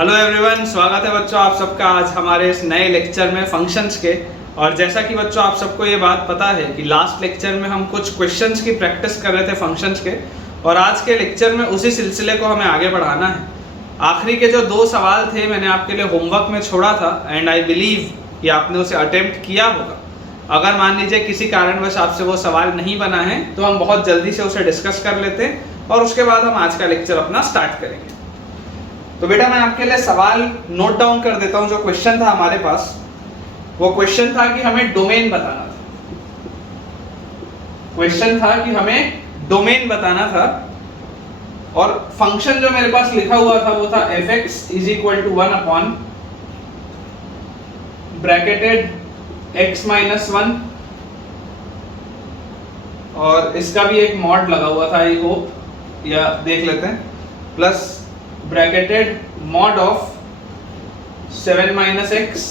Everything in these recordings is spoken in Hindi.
हेलो एवरीवन, स्वागत है बच्चों आप सबका आज हमारे इस नए लेक्चर में फंक्शंस के। और जैसा कि बच्चों आप सबको ये बात पता है कि लास्ट लेक्चर में हम कुछ क्वेश्चंस की प्रैक्टिस कर रहे थे फंक्शंस के, और आज के लेक्चर में उसी सिलसिले को हमें आगे बढ़ाना है। आखिरी के जो 2 सवाल थे मैंने आपके लिए होमवर्क में छोड़ा था, एंड आई बिलीव कि आपने उसे अटेम्प्ट किया होगा। अगर मान लीजिए किसी कारणवश आपसे वो सवाल नहीं बना है तो हम बहुत जल्दी से उसे डिस्कस कर लेते हैं और उसके बाद हम आज का लेक्चर अपना स्टार्ट करेंगे। तो बेटा मैं आपके लिए सवाल नोट डाउन कर देता हूं। जो क्वेश्चन था हमारे पास, वो क्वेश्चन था कि हमें डोमेन बताना था। क्वेश्चन था कि हमें डोमेन बताना था, और फंक्शन जो मेरे पास लिखा हुआ था वो था fx is equal to 1 upon bracketed x minus 1, और इसका भी एक मॉड लगा हुआ था, आई होप, या देख लेते हैं, plus bracketed mod of 7 minus x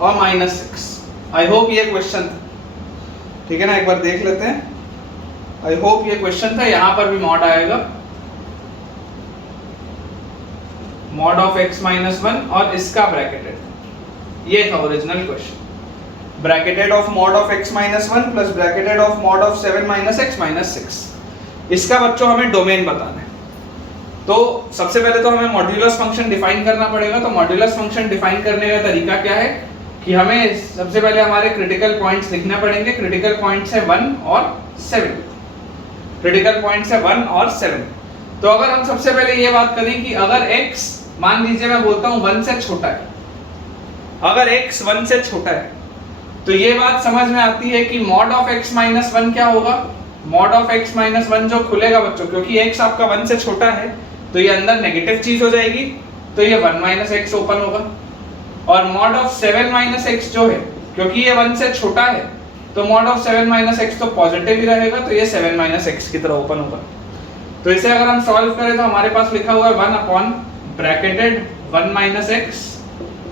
और माइनस 6। आई होप ये क्वेश्चन था, ठीक है ना। एक बार देख लेते हैं। आई होप ये क्वेश्चन था। यहां पर भी मॉड आएगा, मॉड ऑफ x माइनस 1 और इसका ब्रैकेटेड। ये था original question, bracketed of mod of x minus 1 plus bracketed of mod of 7 minus x minus 6। इसका बच्चों हमें डोमेन बताना है। तो सबसे पहले तो हमें मॉड्यूलस फंक्शन डिफाइन करना पड़ेगा। तो मॉड्यूलस फंक्शन डिफाइन करने का तरीका क्या है कि हमें सबसे पहले हमारे क्रिटिकल पॉइंट्स लिखने पड़ेंगे। क्रिटिकल पॉइंट्स है 1 और 7। क्रिटिकल पॉइंट्स है 1 और 7। तो अगर हम सबसे पहले ये बात करें कि अगर x, मान लीजिए मैं बोलता हूं 1 से छोटा है, अगर x 1 से छोटा है तो ये बात समझ में आती है कि मॉड ऑफ x माइनस 1 क्या होगा। मॉड ऑफ x माइनस 1 जो खुलेगा बच्चों, क्योंकि x आपका 1 से छोटा है तो ये अंदर नेगेटिव चीज हो जाएगी, तो ये 1 माइनस x ओपन होगा। और मॉड ऑफ 7 माइनस x जो है, क्योंकि ये 1 से छोटा है तो मॉड ऑफ 7 माइनस x तो पॉजिटिव ही रहेगा, तो ये 7 माइनस x की तरह ओपन होगा। तो इसे अगर हम सॉल्व करें तो हमारे पास लिखा हुआ है 1 upon bracketed 1 minus x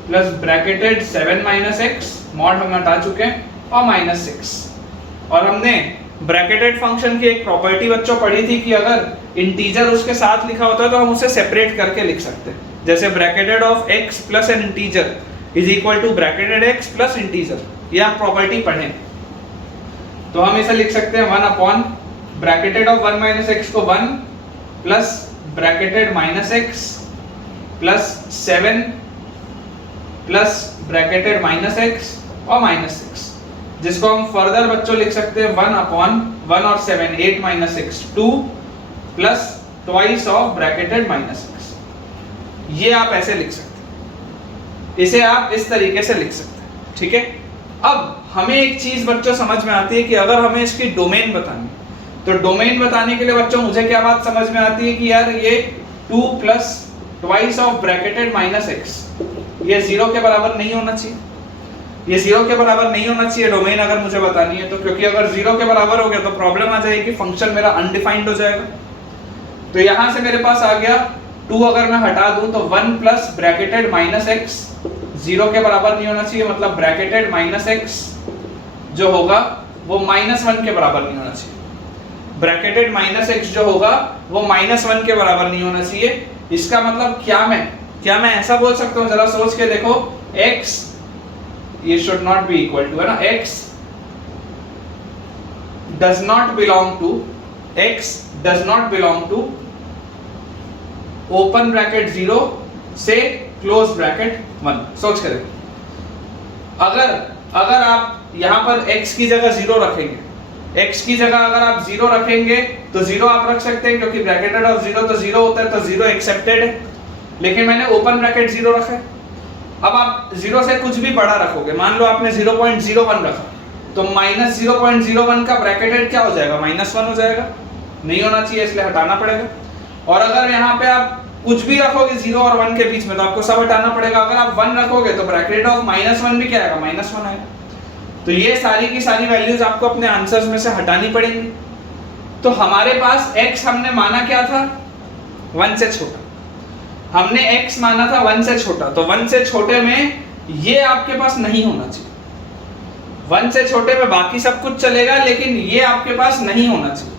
plus bracketed 7 minus x, mod हम हटा चुके हैं, और माइनस 6। और हमने ब्रैकेटेड फंक्शन की एक प्रॉपर्टी बच्चों पढ़ी थी कि अगर इंटीजर उसके साथ लिखा होता है तो हम उसे सेपरेट करके लिख सकते हैं। जैसे bracketed of x plus n integer is equal to bracketed x plus integer, ये आप प्रॉपर्टी पढ़ें। तो हम इसे लिख सकते हैं 1 upon bracketed of 1 minus x को 1 plus bracketed minus x plus 7 plus bracketed minus x और माइनस 6, जिसको हम फर्दर बच्चों लिख सकते हैं 1 अपॉन 1 और 7 8 minus 6 2 plus twice of bracketed minus 6। ये आप ऐसे लिख सकते हैं, इसे आप इस तरीके से लिख सकते हैं, ठीक है। अब हमें एक चीज बच्चों समझ में आती है कि अगर हमें इसकी डोमेन बतानी, तो डोमेन बताने के लिए बच्चों मुझे क्या बात समझ में आती है कि यार ये 2 plus twice of bracketed minus 6 ये 0 के बराबर नहीं होना चाहिए। ये 0 के बराबर नहीं होना चाहिए डोमेन अगर मुझे बतानी है तो, क्योंकि अगर 0 के बराबर हो गया तो प्रॉब्लम आ जाएगी, फंक्शन मेरा अनडिफाइंड हो जाएगा। तो यहां से मेरे पास आ गया 2, अगर मैं हटा दूं तो 1 प्लस ब्रैकेटेड माइनस x 0 के बराबर नहीं होना चाहिए, मतलब ब्रैकेटेड माइनस x जो होगा वो माइनस 1 के बराबर नहीं होना चाहिए। ब्रैकेटेड माइनस x जो होगा वो माइनस 1 के बराबर नहीं होना चाहिए। इसका मतलब क्या मैं ऐसा बोल सकता हूं, जरा सोच के देखो, x ये should not be equal to, है ना, x does not belong to open bracket 0 से close bracket 1। सोच करें, अगर आप यहां पर x की जगह 0 रखेंगे, x की जगह अगर आप 0 रखेंगे तो 0 आप रख सकते हैं, क्योंकि ब्रैकेटेड ऑफ 0 तो 0 होता है, तो 0 एक्सेप्टेड है। लेकिन मैंने ओपन ब्रैकेट 0 रखा है। अब आप 0 से कुछ भी बड़ा रखोगे, मान लो आपने 0.01 रखा, तो माइनस 0.01 का ब्रैकेटेड क्या हो जाएगा, माइनस 1 हो जाएगा, नहीं होना चाहिए, इसलिए हटाना पड़ेगा। और अगर यहाँ पे आप कुछ भी रखोगे 0 और 1 के बीच में तो आपको सब हटाना पड़ेगा। अगर आप 1 रखोगे तो ब्रैकेट ऑफ माइनस 1 भी क्या आएगा, माइनस 1 आएगा। तो ये सारी की सारी वैल्यूज आपको अपने आंसर्स में से हटानी पड़ेंगी। तो हमारे पास x हमने माना क्या था, 1 से छोटा। हमने x माना था 1 से छोटा, तो 1 से छोटे में ये आपके पास नहीं होना चाहिए। 1 से छोटे में बाकी सब कुछ चलेगा, लेकिन ये आपके पास नहीं होना चाहिए।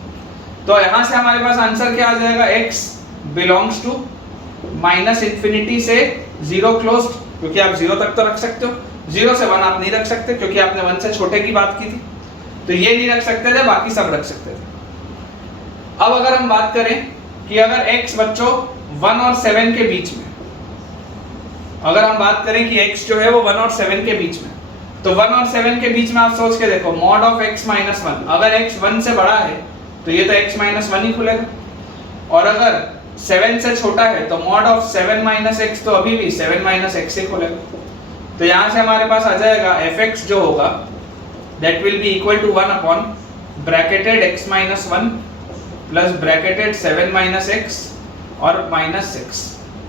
तो यहां से हमारे पास आंसर क्या आ जाएगा, x belongs to minus infinity से 0 क्लोज्ड, क्योंकि आप 0 तक तो रख सकते हो, 0 से 1 आप नहीं रख सकते क्योंकि आपने 1 से छोटे की बात की थी, तो ये नहीं रख सकते थे, बाकी सब रख सकते थे। अब अगर हम बात करें कि अगर x बच्चों 1 और 7 के बीच में, अगर हम बात करें कि x जो है वो 1 और 7 के बीच में, तो 1 और 7 के बीच में आप सोच के देखो, मॉड ऑफ x माइनस 1, अगर x 1 से बड़ा है तो ये तो x माइनस 1 ही खुलेगा, और अगर 7 से छोटा है तो मॉड ऑफ 7 माइनस x तो अभी भी 7 माइनस x ही खुलेगा। तो यहाँ से हमारे पास आ जाएगा fx जो होगा that will be equal to 1 upon bracketed x minus 1 plus bracketed 7 minus x और minus 6।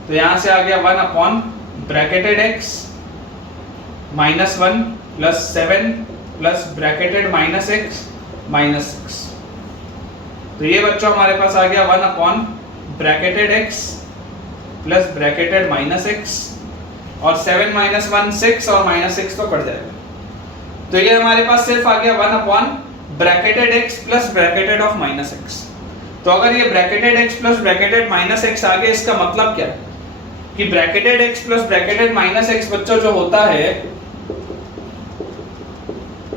तो यहाँ से आ गया 1 upon bracketed x minus 1 plus 7 plus bracketed minus x minus 6। तो ये बच्चों हमारे पास आ गया 1 upon bracketed x plus bracketed minus x और 7 minus 1 6 और minus 6 तो कट जाएगा। तो ये हमारे पास सिर्फ आ गया 1 upon bracketed x plus bracketed of minus x। तो अगर ये bracketed x plus bracketed minus x आ गया, इसका मतलब क्या है कि bracketed x plus bracketed minus x बच्चों जो होता है,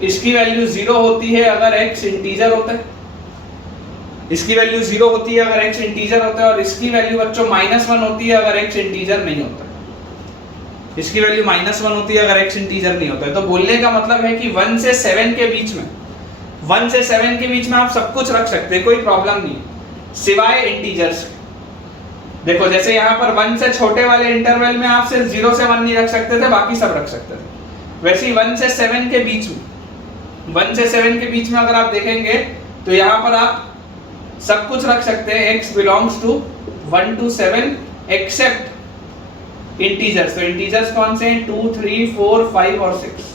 इसकी वैल्यू 0 होती है अगर x इंटीजर होता है, इसकी वैल्यू 0 होती है अगर x इंटीजर होता है, और इसकी वैल्यू बच्चों -1 होती है अगर x इंटीजर नहीं होता है। इसकी वैल्यू -1 होती है अगर x इंटीजर नहीं होता है। तो बोलने का मतलब है कि 1 से 7 के बीच में, 1 से 7 के बीच में आप सब कुछ रख सकते हैं, कोई प्रॉब्लम नहीं है, सिवाय इंटीजर्स के। देखो जैसे यहाँ पर 1 से छोटे वाले इंटरवल में आप सिर्फ 0 से 1 नहीं रख सकते थे, बाकी सब रख सकते थे। वैसे ही 1 से 7 के बीच में, 1 से 7 के बीच में अगर आप देखेंगे तो यहाँ पर आप सब कुछ रख सकते हैं, x belongs to 1 to 7 except integers. तो इंटीजर्स कौन से हैं, 2 3 4 5 और 6।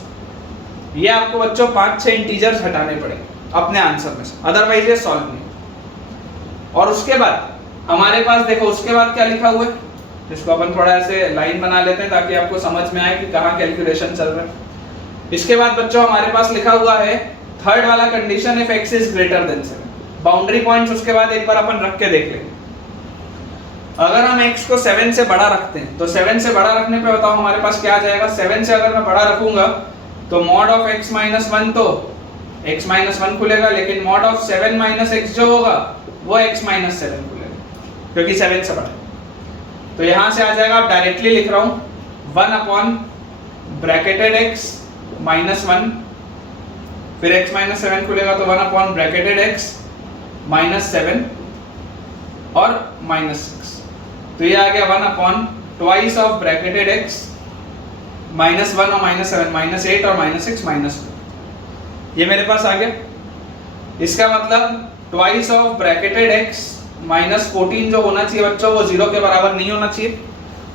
ये आपको बच्चों 5-6 इंटीजर्स हटाने पड़ेंगे अपने आंसर में से, अदरवाइज ये सॉल्व नहीं। और उसके बाद हमारे पास देखो, उसके बाद क्या लिखा हुआ है, इसको अपन थोड़ा ऐसे लाइन बना लेते हैं ताकि आपको समझ में आए कि कहाँ कैलकुलेशन चल रहा है। इसके बाद बच्चों हमारे पास लिखा हुआ है थर्ड वाला condition, if x is greater than 7। Boundary points उसके बाद एक बार अपन रख के देख लेंगे। अगर हम x को 7 से बड़ा रखते हैं तो 7 से बड़ा रखने पे बताओ हमारे पास क्या आ जाएगा। 7 से अगर मैं बड़ा रखूंगा तो मॉड ऑफ x माइनस 1 तो x माइनस 1 खुलेगा, लेकिन मॉड ऑफ 7 माइनस x जो होगा वो x माइनस 7 खुलेगा, क्योंकि 7 से बड़ा। तो यहां से आ जाएगा, आप डायरेक्टली लिख रहा हूं 1 अपॉन ब्रैकेटेड x माइनस 1, फिर x माइनस 7 खुलेगा तो 1 अपॉन ब्रैकेटेड x माइनस 7 और माइनस 6। तो ये आ गया 1 upon twice of bracketed x minus 1 और माइनस 7, माइनस 8 और माइनस 6 माइनस 2। ये मेरे पास आ गया। इसका मतलब twice of bracketed x minus 14 जो होना चाहिए बच्चों वो 0 के बराबर नहीं होना चाहिए,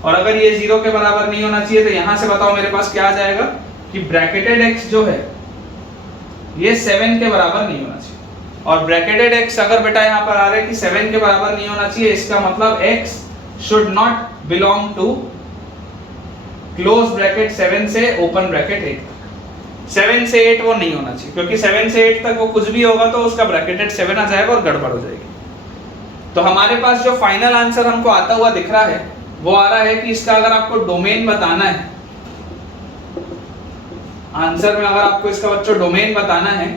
और अगर ये 0 के बराबर नहीं होना चाहिए तो यहां से बताओ मेरे पास क्या आ जाएगा कि ब्रैकेटेड x जो है ये 7 के बराबर नहीं होना चाहिए। और ब्रैकेटेड x अगर बेटा यहाँ पर आ रहा है कि 7 के बराबर नहीं होना चाहिए, इसका मतलब x should not belong to close bracket 7 से open bracket 8 तक। 7 से 8 वो नहीं होना चाहिए, क्योंकि 7 से 8 तक वो कुछ भी होगा तो उसका ब्रैकेटेड 7 आ जाएगा और गड़बड़ हो जाएगी। तो हमारे पास जो फाइनल आंसर हमको आता हुआ दिख रहा है वो आ रहा है कि इसका अगर आपको डोमेन बताना है, आंसर में अगर आपको इसका बच्चों डोमेन बताना है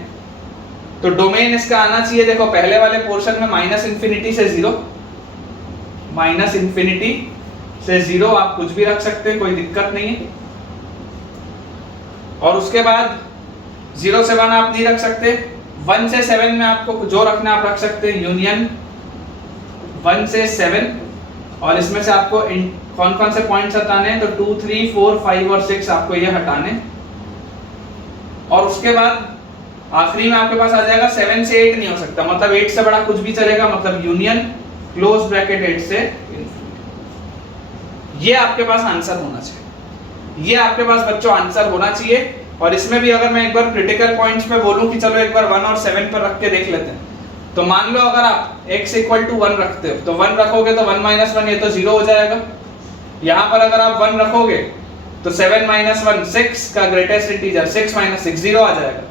तो डोमेन इसका आना चाहिए, देखो पहले वाले पोर्शन में माइनस इंफिनिटी से 0, माइनस इंफिनिटी से 0 आप कुछ भी रख सकते हैं, कोई दिक्कत नहीं है। और उसके बाद 0 से 1 आप नहीं रख सकते, 1 से 7 में आपको जो रखना आप रख सकते हैं, यूनियन 1 से 7, और इसमें से आपको कौन कौन से पॉइंट्स हटाने हैं, तो 2 3 4 5 और 6 आपको ये हटाने। और उसके बाद आखिरी में आपके पास आ जाएगा 7 से 8 नहीं हो सकता, मतलब 8 से बड़ा कुछ भी चलेगा, मतलब यूनियन क्लोज ब्रैकेट 8 से इनफिनिटी। ये आपके पास आंसर होना चाहिए, ये आपके पास बच्चों आंसर होना चाहिए। और इसमें भी अगर मैं एक बार क्रिटिकल पॉइंट्स पे बोलूं कि चलो एक बार 1 और 7 पर रख के देख लेते हैं, तो मान लो अगर आप x इक्वल टू 1 रखते हो तो 1 रखोगे तो 1 माइनस 1 ये तो 0 हो जाएगा। यहाँ पर अगर आप 1 रखोगे तो 7 माइनस 1 6 का ग्रेटेस्ट इंटीजर 6 माइनस 6 0 आ जाएगा।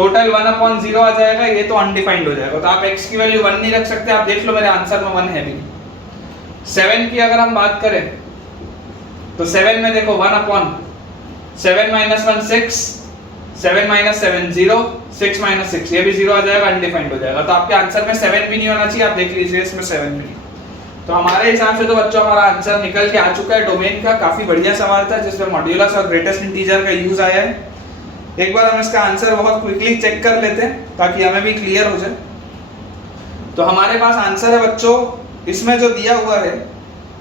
टोटल 1/0 आ जाएगा, ये तो अनडिफाइंड हो जाएगा। तो आप x की वैल्यू 1 नहीं रख सकते, आप देख लो मेरे आंसर में 1 है भी नहीं। 7 की अगर हम बात करें तो 7 में देखो 1/7 - 1 6, 7 - 7 0, 6 - 6 ये भी 0 आ जाएगा, अनडिफाइंड हो जाएगा। तो आपके आंसर में 7 भी नहीं होना चाहिए, आप देख लीजिए इसमें 7 भी नहीं। तो हमारे हिसाब से तो बच्चों हमारा आंसर निकल के आ चुका है डोमेन का। काफी बढ़िया सवाल था जिसमें मॉड्यूलस और ग्रेटेस्ट इंटीजर का यूज आया है। एक बार हम इसका आंसर बहुत क्विकली चेक कर लेते हैं ताकि हमें भी क्लियर हो जाए। तो हमारे पास आंसर है बच्चों, इसमें जो दिया हुआ है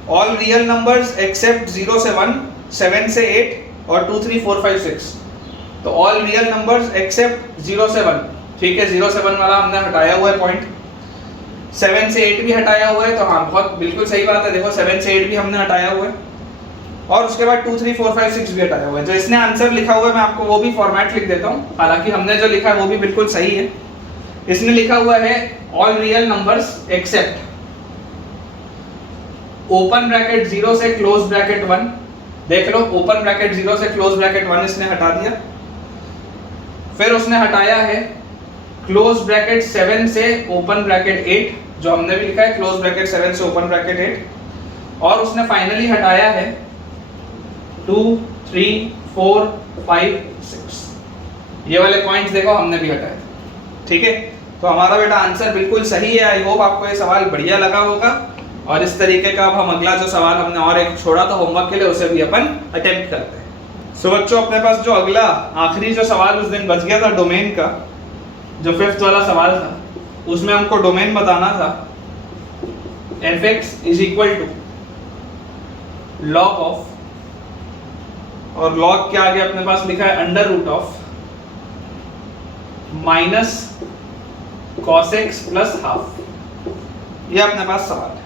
ऑल रियल नंबर्स एक्सेप्ट 0 से 1, 7 से 8 और 2 3 4 5 6। तो ऑल रियल नंबर्स एक्सेप्ट 0 से 1, ठीक है, 0 से 1 वाला हमने हटाया हुआ है पॉइंट। 7 से 8 भी हटाया हुआ है, तो हाँ बहुत बिल्कुल सही बात है, देखो 7 से 8 भी हमने हटाया हुआ है। और उसके बाद 2 3 4 5 6 भी हटाया हुआ है। जो इसने आंसर लिखा हुआ है मैं आपको वो भी फॉर्मेट लिख देता हूँ, हालांकि हमने जो लिखा है वो भी बिल्कुल सही है। इसने लिखा हुआ है all real numbers accept open bracket 0 से क्लोज ब्रैकेट 1। देख लो ओपन ब्रैकेट 0 से क्लोज ब्रैकेट 1 इसने हटा दिया। फिर उसने हटाया है क्लोज ब्रैकेट 7 से ओपन ब्रैकेट 8, जो हमने भी लिखा है क्लोज ब्रैकेट 7 से ओपन ब्रैकेट 8। और उसने फाइनली हटाया है 2 3 4 5 6, ये वाले पॉइंट्स देखो हमने भी हटाए, ठीक है। तो हमारा बेटा आंसर बिल्कुल सही है। आई होप आपको ये सवाल बढ़िया लगा होगा। और इस तरीके का अब हम अगला जो सवाल हमने और एक छोड़ा था होमवर्क के लिए उसे भी अपन अटेम्प्ट करते हैं। सो बच्चों अपने पास जो अगला आखिरी जो सवाल उस दिन बच गया था डोमेन का, जो 5th वाला सवाल था, उसमें हमको डोमेन बताना था fx = log ऑफ, और log के आगे अपने पास लिखा है √- cos x + हाफ। ये अपने पास सवाल है,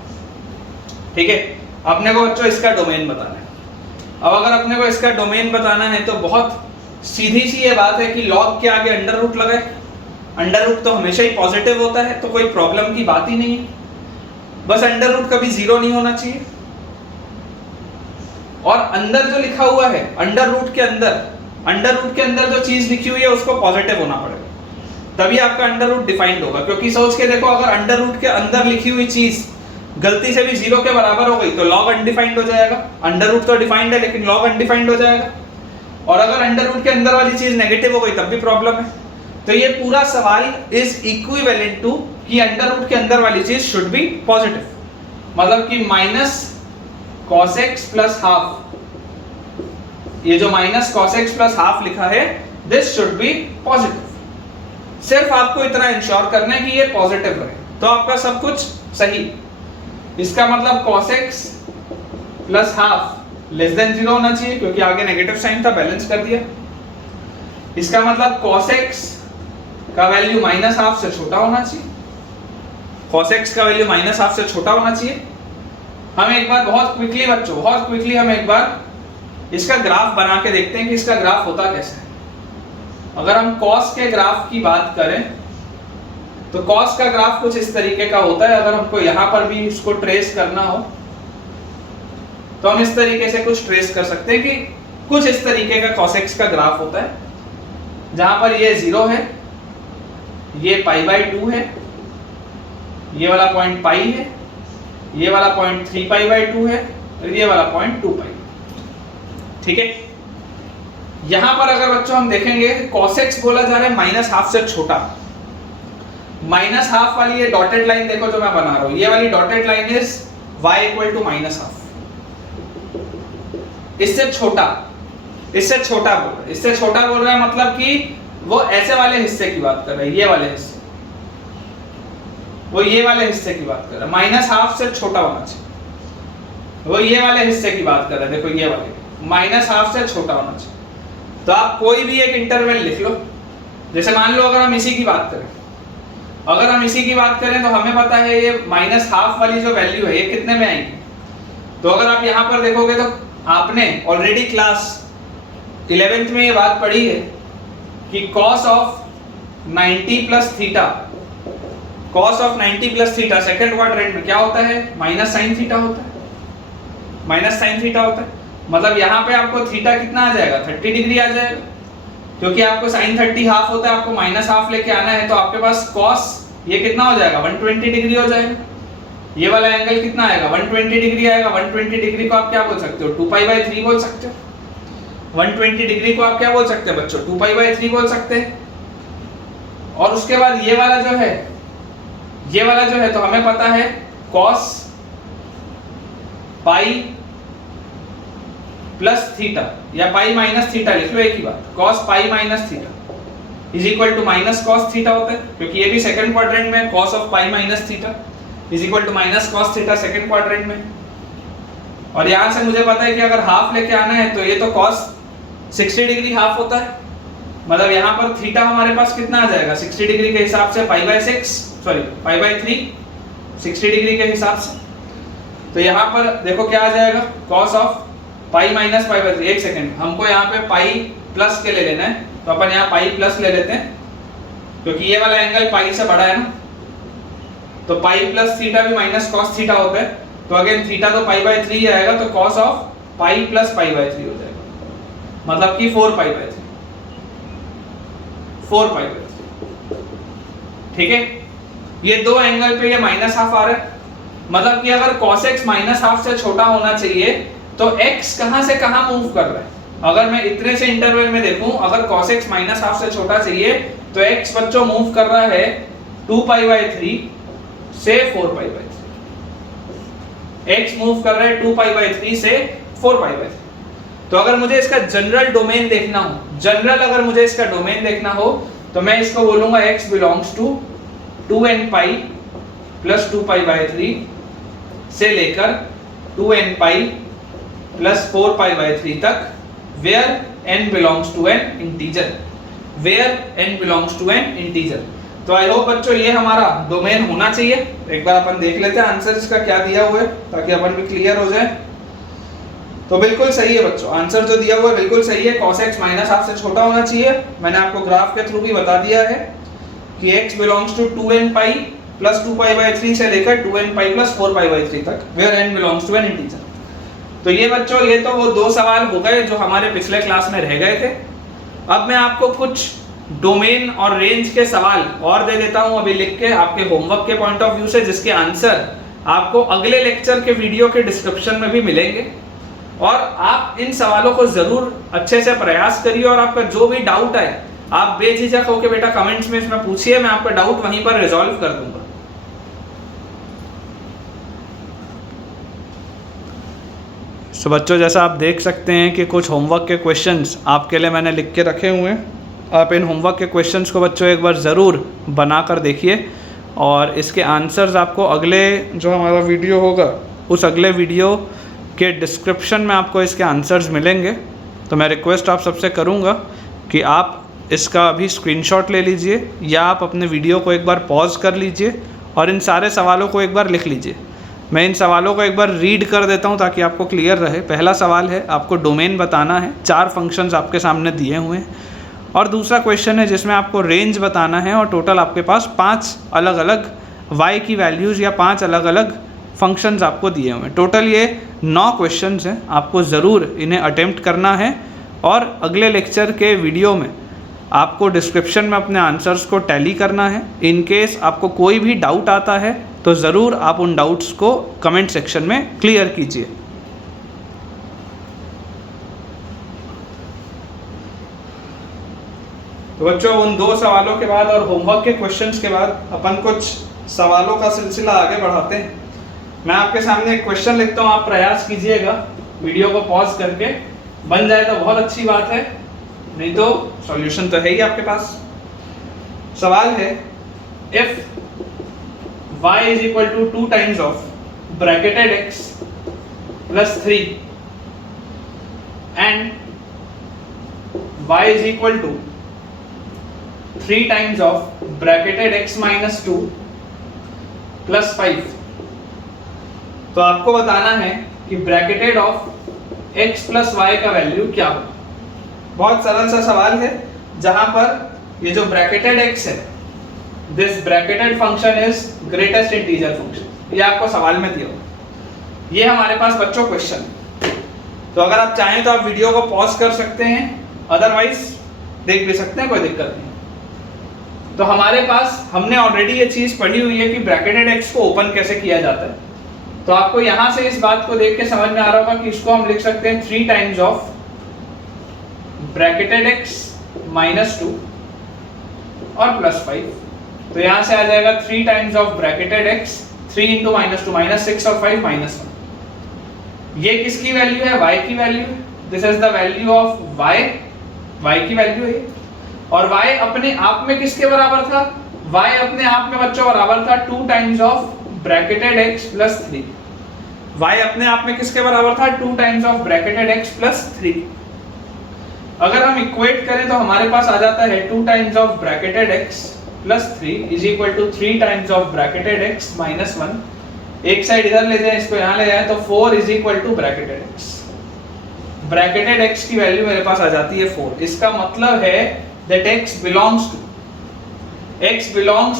ठीक है। अपने को बच्चों इसका डोमेन बताना है। अब अगर अपने को इसका डोमेन बताना है तो बहुत सीधी सी ये बात है कि log के आगे √ लगाए। √ तो हमेशा ही पॉजिटिव होता है, तो कोई प्रॉब्लम की बात ही नहीं है। बस √ कभी 0 नहीं होना चाहिए। और अंदर जो लिखा हुआ है √ के अंदर जो चीज लिखी हुई है उसको पॉजिटिव होना पड़ेगा, तभी आपका √ डिफाइंड होगा। क्योंकि सोच के देखो, अगर √ के अंदर लिखी हुई चीज गलती से भी 0 के बराबर हो गई तो log अनडिफाइंड हो जाएगा। √ तो डिफाइंड है लेकिन log अनडिफाइंड हो जाएगा। और अगर √ के अंदर वाली चीज नेगेटिव हो गई तब भी प्रॉब्लम है। तो ये पूरा सवाल इज इक्विवेलेंट टू कि √ के अंदर वाली चीज शुड बी पॉजिटिव, मतलब कि -cos x + हाफ। ये जो -cos x + हाफ लिखा है, दिस शुड बी पॉजिटिव। सिर्फ आपको इतना इंश्योर करना है कि ये पॉजिटिव रहे, तो आपका सब कुछ सही। इसका मतलब cos x + हाफ <0 होना चाहिए, क्योंकि आगे नेगेटिव साइन था, बैलेंस कर दिया। इसका मतलब cos x का वैल्यू -हाफ से छोटा होना चाहिए। cos x का वैल्यू -हाफ से छोटा होना चाहिए। हम एक बार बहुत क्विकली हम एक बार इसका ग्राफ बना के देखते हैं कि इसका ग्राफ होता कैसे है। अगर हम cos के ग्राफ की बात करें तो cos का ग्राफ कुछ इस तरीके का होता है। अगर हमको यहाँ पर भी इसको ट्रेस करना हो तो हम इस तरीके से कुछ ट्रेस कर सकते हैं कि कुछ इस तरीके का cos x का ग्राफ होता है, जहां पर ये 0 है, ये π/2 है, ये वाला पॉइंट π है, ये वाला पॉइंट 3π/2 है और ये वाला पॉइंट 2π। ठीक है। यहां पर अगर बच्चों हम देखेंगे cos x बोला जा रहा है -हाफ से छोटा। -हाफ वाली ये डॉटेड लाइन देखो जो मैं बना रहा हूं, ये वाली dotted line is y = -half. इससे छोटा बोल रहा है, मतलब कि वो ऐसे वाले हिस्से की बात कर रहा है, ये वाले हिस्से, वो ये वाले हिस्से की बात कर रहा है। -हाफ से छोटा होना चाहिए। वो ये वाले हिस्से की बात कर रहा है, देखो ये वाले -हाफ से छोटा होना चाहिए। तो आप कोई भी एक इंटरवल लिख लो। जैसे मान लो अगर हम इसी की बात करें, तो हमें पता है ये -हाफ वाली जो वैल्यू है ये कितने में आएगी। तो अगर आप यहाँ पर देखोगे तो आपने ऑलरेडी क्लास 11th में ये बात पढ़ी है कि cos of 90 + theta, cos of 90 + theta second quadrant में क्या होता है, -sin थीटा होता है। मतलब यहाँ पे आपको थीटा कितना आ जाएगा, 30 डिग्री आ जाएगा। क्योंकि आपको sin 30 हाफ होता है, आपको माइनस हाफ लेके आना है, तो आपके पास cos ये कितना हो जाएगा 120 डिग्री हो जाएगा। ये वाला एंगल कितना आएगा 120 डिग्री आएगा। 120 डिग्री को आप क्या बोल सकते हो 2π/3 बोल सकते हो। 120 डिग्री को आप क्या बोल सकते हैं बच्चों 2π/3 बोल सकते हैं। और उसके बाद ये वाला जो है तो हमें पता है cos पाई प्लस थीटा या पाई माइनस थीटा लिख लो, एक ही बात, cos pi minus theta is equal to minus cos theta होता है, क्योंकि ये भी सेकंड क्वाड्रेंट में cos of pi minus theta is equal to minus cos theta second quadrant में। और यहां से मुझे पता है कि अगर हाफ लेके आना है तो ये तो cos 60 डिग्री हाफ होता है, मतलब यहाँ पर थीटा हमारे पास कितना आ जाएगा 60 डिग्री के हिसाब से π/3 60 डिग्री के हिसाब से। तो यहाँ पर देखो क्या आ जाएगा cos ऑफ पाई माइनस π/3। एक सेकंड, हमको यहाँ पे पाई प्लस के ले लेना है, तो अपन यहाँ पाई प्लस ले लेते हैं, क्योंकि ये वाला एंगल पाई से बड़ा है ना, तो पाई प्लस थीटा भी माइनस cos थीटा होता है, तो अगेन थीटा तो π/3 ही आएगा, तो cos ऑफ पाई प्लस π/3 हो जाएगा, मतलब कि 4π/3 ठीक है। ये दो एंगल पे ये माइनस हाफ आ रहा है, मतलब कि अगर cos x माइनस हाफ से छोटा होना चाहिए तो x कहां से कहां मूव कर रहा है। अगर मैं इतने से इंटरवल में देखूं, अगर cos x माइनस हाफ से छोटा चाहिए तो x बच्चों मूव कर रहा है 2π/3 से 4π/3। x मूव कर रहा है 2π/3 से 4π/3। तो अगर मुझे इसका जनरल डोमेन देखना हो, तो मैं इसको बोलूंगा x belongs to 2n pi plus 2π/3 से लेकर 2n पाई प्लस 4π/3 तक, where n belongs to an integer। तो आई होप बच्चों ये हमारा डोमेन होना चाहिए। एक बार अपन देख लेते हैं आंसर इसका क्या दिया हुआ है, ताकि अपन भी क्लियर हो जाए। तो बिल्कुल सही है बच्चों, आंसर जो दिया हुआ है बिल्कुल सही है, cos x माइनस हाफ से छोटा होना चाहिए। मैंने आपको ग्राफ के थ्रू भी बता दिया है कि x belongs to 2n pi plus 2π/3 से लेकर 2n पाई प्लस 4π/3 तक, where n belongs to an integer। तो ये बच्चों ये तो वो दो सवाल हो गए जो हमारे पिछले क्लास में रह गए थे। अब मैं आपको कुछ डोमेन और रेंज के सवाल और दे देता हूं अभी लिख के, आपके होमवर्क के पॉइंट ऑफ व्यू से, जिसके आंसर आपको अगले लेक्चर के वीडियो के डिस्क्रिप्शन में भी मिलेंगे। और आप इन सवालों को जरूर अच्छे से प्रयास करिए, और आपका जो भी डाउट है आप बेझिझक होकर बेटा कमेंट्स में इसमें पूछिए, मैं आपका डाउट वहीं पर रिजॉल्व कर दूंगा। तो बच्चों जैसा आप देख सकते हैं कि कुछ होमवर्क के क्वेश्चंस आपके लिए मैंने लिख के रखे हुए हैं। आप इन होमवर्क के क्वेश्चंस को बच्चों एक बार ज़रूर बना कर देखिए, और इसके आंसर्स आपको अगले जो हमारा वीडियो होगा उस अगले वीडियो के डिस्क्रिप्शन में आपको इसके आंसर्स मिलेंगे। तो मैं रिक्वेस्ट आप सबसे करूंगा कि आप इसका अभी स्क्रीनशॉट ले लीजिए, या आप अपने वीडियो को एक बार पॉज कर लीजिए और इन सारे सवालों को एक बार लिख लीजिए। मैं इन सवालों को एक बार रीड कर देता हूं ताकि आपको क्लियर रहे। पहला सवाल है, आपको डोमेन बताना है, 4 फंक्शंस आपके सामने दिए हुए हैं। और दूसरा क्वेश्चन है जिसमें आपको रेंज बताना है, और टोटल आपके पास 5 अलग अलग y की वैल्यूज़ या 5 अलग अलग फंक्शंस आपको दिए हुए हैं। टोटल ये 9 क्वेश्चंस हैं, आपको ज़रूर इन्हें अटेम्प्ट करना है। और अगले लेक्चर के वीडियो में आपको डिस्क्रिप्शन में अपने आंसर्स को टैली करना है। इन केस आपको कोई भी डाउट आता है तो ज़रूर आप उन डाउट्स को कमेंट सेक्शन में क्लियर कीजिए। तो बच्चों उन 2 सवालों के बाद और होमवर्क के क्वेश्चंस के बाद अपन कुछ सवालों का सिलसिला आगे बढ़ाते हैं। मैं आपके सामने एक क्वेश्चन लिखता हूँ, आप प्रयास कीजिएगा वीडियो को पॉज करके। बन जाए तो बहुत अच्छी बात है, नहीं तो सॉल्यूशन तो है ही आपके पास। सवाल है, if y is equal to 2 times of bracketed x plus 3 and y is equal to 3 times of bracketed x minus 2 plus 5, तो आपको बताना है कि bracketed of x plus y का वैल्यू क्या हो। बहुत सरल सा सवाल है, जहां पर ये जो ब्रैकेटेड x है, this bracketed function is greatest integer function, ये आपको सवाल में दिया हुआ। ये हमारे पास बच्चों क्वेश्चन। तो अगर आप चाहें तो आप वीडियो को पॉज कर सकते हैं, अदरवाइज देख भी सकते हैं, कोई दिक्कत नहीं। तो हमारे पास हमने ऑलरेडी ये चीज पढ़ी हुई है कि ब्रैकेटेड एक्स को ओपन कैसे किया जाता है। तो आपको यहां से इस बात को देख के समझ में आ रहा होगा कि इसको हम लिख सकते हैं 3 times of bracketed x minus 2 और प्लस 5। तो यहां से आ जाएगा 3 times of bracketed x, 3 into minus 2 minus 6 और 5 माइनस 1। ये किसकी वैल्यू है? y की value. This is the value of y की वैल्यू है। और y अपने आप में किसके बराबर था? y अपने आप में बच्चों बराबर था 2 times of bracketed x plus 3। y अपने आप में किसके बराबर था? 2 times of bracketed x plus 3। अगर हम इक्वेट करें तो हमारे पास आ जाता है 2 times of bracketed x plus 3 is equal to 3 times of bracketed x minus 1। एक साइड इधर ले जाएं, इसको यहाँ ले जाएं, तो 4 is equal to bracketed x। Bracketed x की वैल्यू मेरे पास आ जाती है 4। इसका मतलब है that x belongs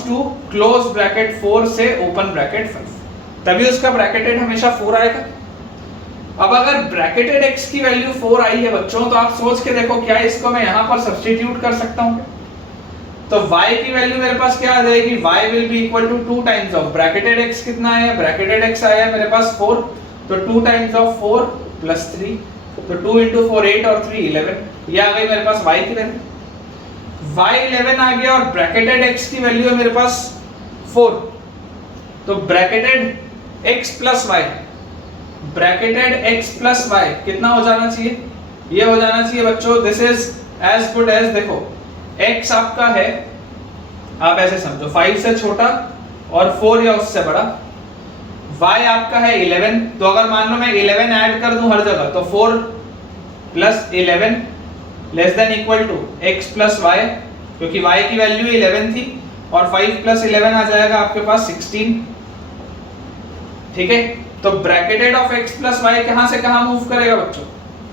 to close bracket 4 से ओपन ब्रैकेट 5, तभी उसका ब्रैकेटेड हमेशा 4 आएगा। अब अगर ब्रैकेटेड x की वैल्यू 4 आई है बच्चों, तो आप सोच के देखो क्या इसको मैं यहाँ पर सब्स्टिट्यूट कर सकता हूँ? तो y की वैल्यू मेरे पास क्या आ जाएगी? y will be equal to 2 times of bracketed x। कितना है? ब्रैकेटेड x आया है मेरे पास 4, तो 2 टाइम्स ऑफ 4 प्लस 3, तो 2 into 4 8 और 3 11। ये आ गई मेरे पास y की वैल्यू। y 11 आ गया और ब्रैकेटेड x की वैल्यू है मेरे पास 4। तो bracketed x plus y, bracketed x plus y कितना हो जाना चाहिए? ये हो जाना चाहिए बच्चों, this is as good as, देखो x आपका है, आप ऐसे समझो 5 से छोटा और 4 या उससे बड़ा, y आपका है 11। तो अगर मान लो मैं 11 ऐड कर दूं हर जगह, तो 4 plus 11 less than equal to x plus y, क्योंकि y की वैल्यू 11 थी, और 5 प्लस 11 आ जाएगा आपके पास 16। ठीक है, तो bracketed of x plus y कहां से कहां मूव करेगा बच्चों?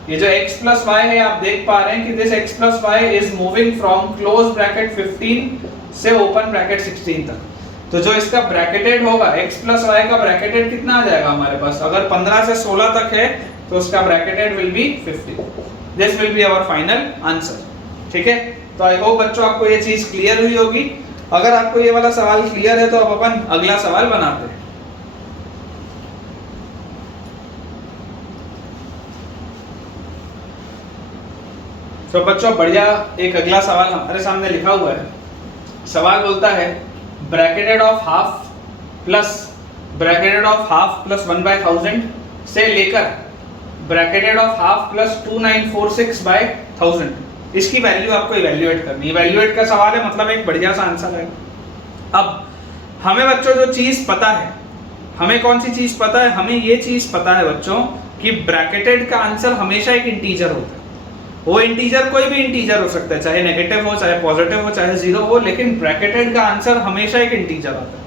ये जो x प्लस y है, आप देख पा रहे हैं कि this x plus y is moving from close bracket 15 से ओपन ब्रैकेट 16 तक। तो जो इसका ब्रैकेटेड होगा x प्लस y का ब्रैकेटेड कितना आ जाएगा हमारे पास? अगर 15 से 16 तक है तो उसका bracketed will be 15। This will be our final answer. ठीक है, तो आई होप बच्चों आपको ये चीज क्लियर हुई होगी। अगर आपको ये वाला सवाल क्लियर है तो अब अपन अगला सवाल बनाते हैं। तो बच्चों बढ़िया एक अगला सवाल हमारे सामने लिखा हुआ है। सवाल बोलता है ब्रैकेटेड ऑफ हाफ प्लस 1/1000 से लेकर ब्रैकेटेड ऑफ हाफ प्लस 2946/1000, इसकी वैल्यू आपको इवैल्यूएट करनी है। इवैल्यूएट का सवाल है, मतलब एक बढ़िया सा आंसर है। अब हमें बच्चों जो चीज पता है, हमें कौन सी चीज पता है? हमें ये चीज पता है बच्चों कि ब्रैकेटेड का आंसर हमेशा एक इंटीजर होता है। वो इंटीजर कोई भी इंटीजर हो सकता है, चाहे नेगेटिव हो, चाहे पॉजिटिव हो, चाहे जीरो हो, लेकिन ब्रैकेटेड का आंसर हमेशा एक इंटीजर होता है।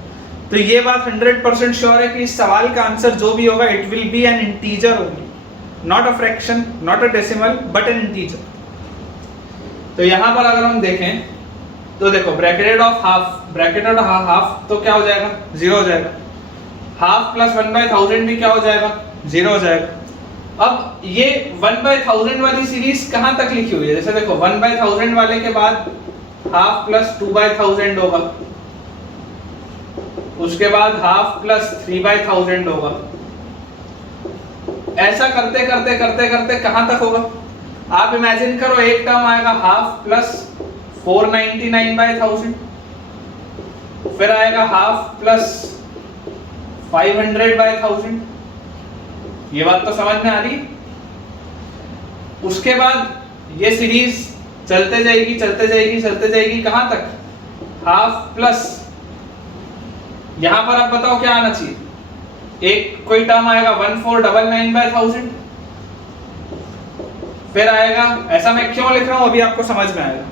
तो ये बात 100% श्योर है कि इस सवाल का आंसर जो भी होगा it will be N integer only, not a fraction, not a decimal, but N integer. तो यहां पर अगर हम देखें तो देखो ब्रैकेटेड ऑफ हाफ तो क्या हो जाएगा? 0 हो जाएगा। हाफ प्लस 1/1000 भी क्या हो जाएगा? 0 हो जाएगा। अब ये 1/1000 वाली सीरीज कहां तक लिखी हुई है? जैसे देखो 1/1000 वाले के बाद हाफ प्लस 2/1000 होगा, उसके बाद हाफ प्लस 3/1000 होगा। ऐसा करते करते करते करते कहां तक होगा? आप इमेजिन करो, एक टर्म आएगा हाफ प्लस 499/1000, फिर आएगा हाफ प्लस 500/1000। ये बात तो समझ में आ रही? उसके बाद ये सीरीज चलते जाएगी चलते जाएगी चलते जाएगी, कहां तक? हाफ प्लस, यहां पर आप बताओ क्या आना चाहिए? एक कोई टर्म आएगा 1499/1000, फिर आएगा, ऐसा मैं क्यों लिख रहा हूं अभी आपको समझ में आएगा,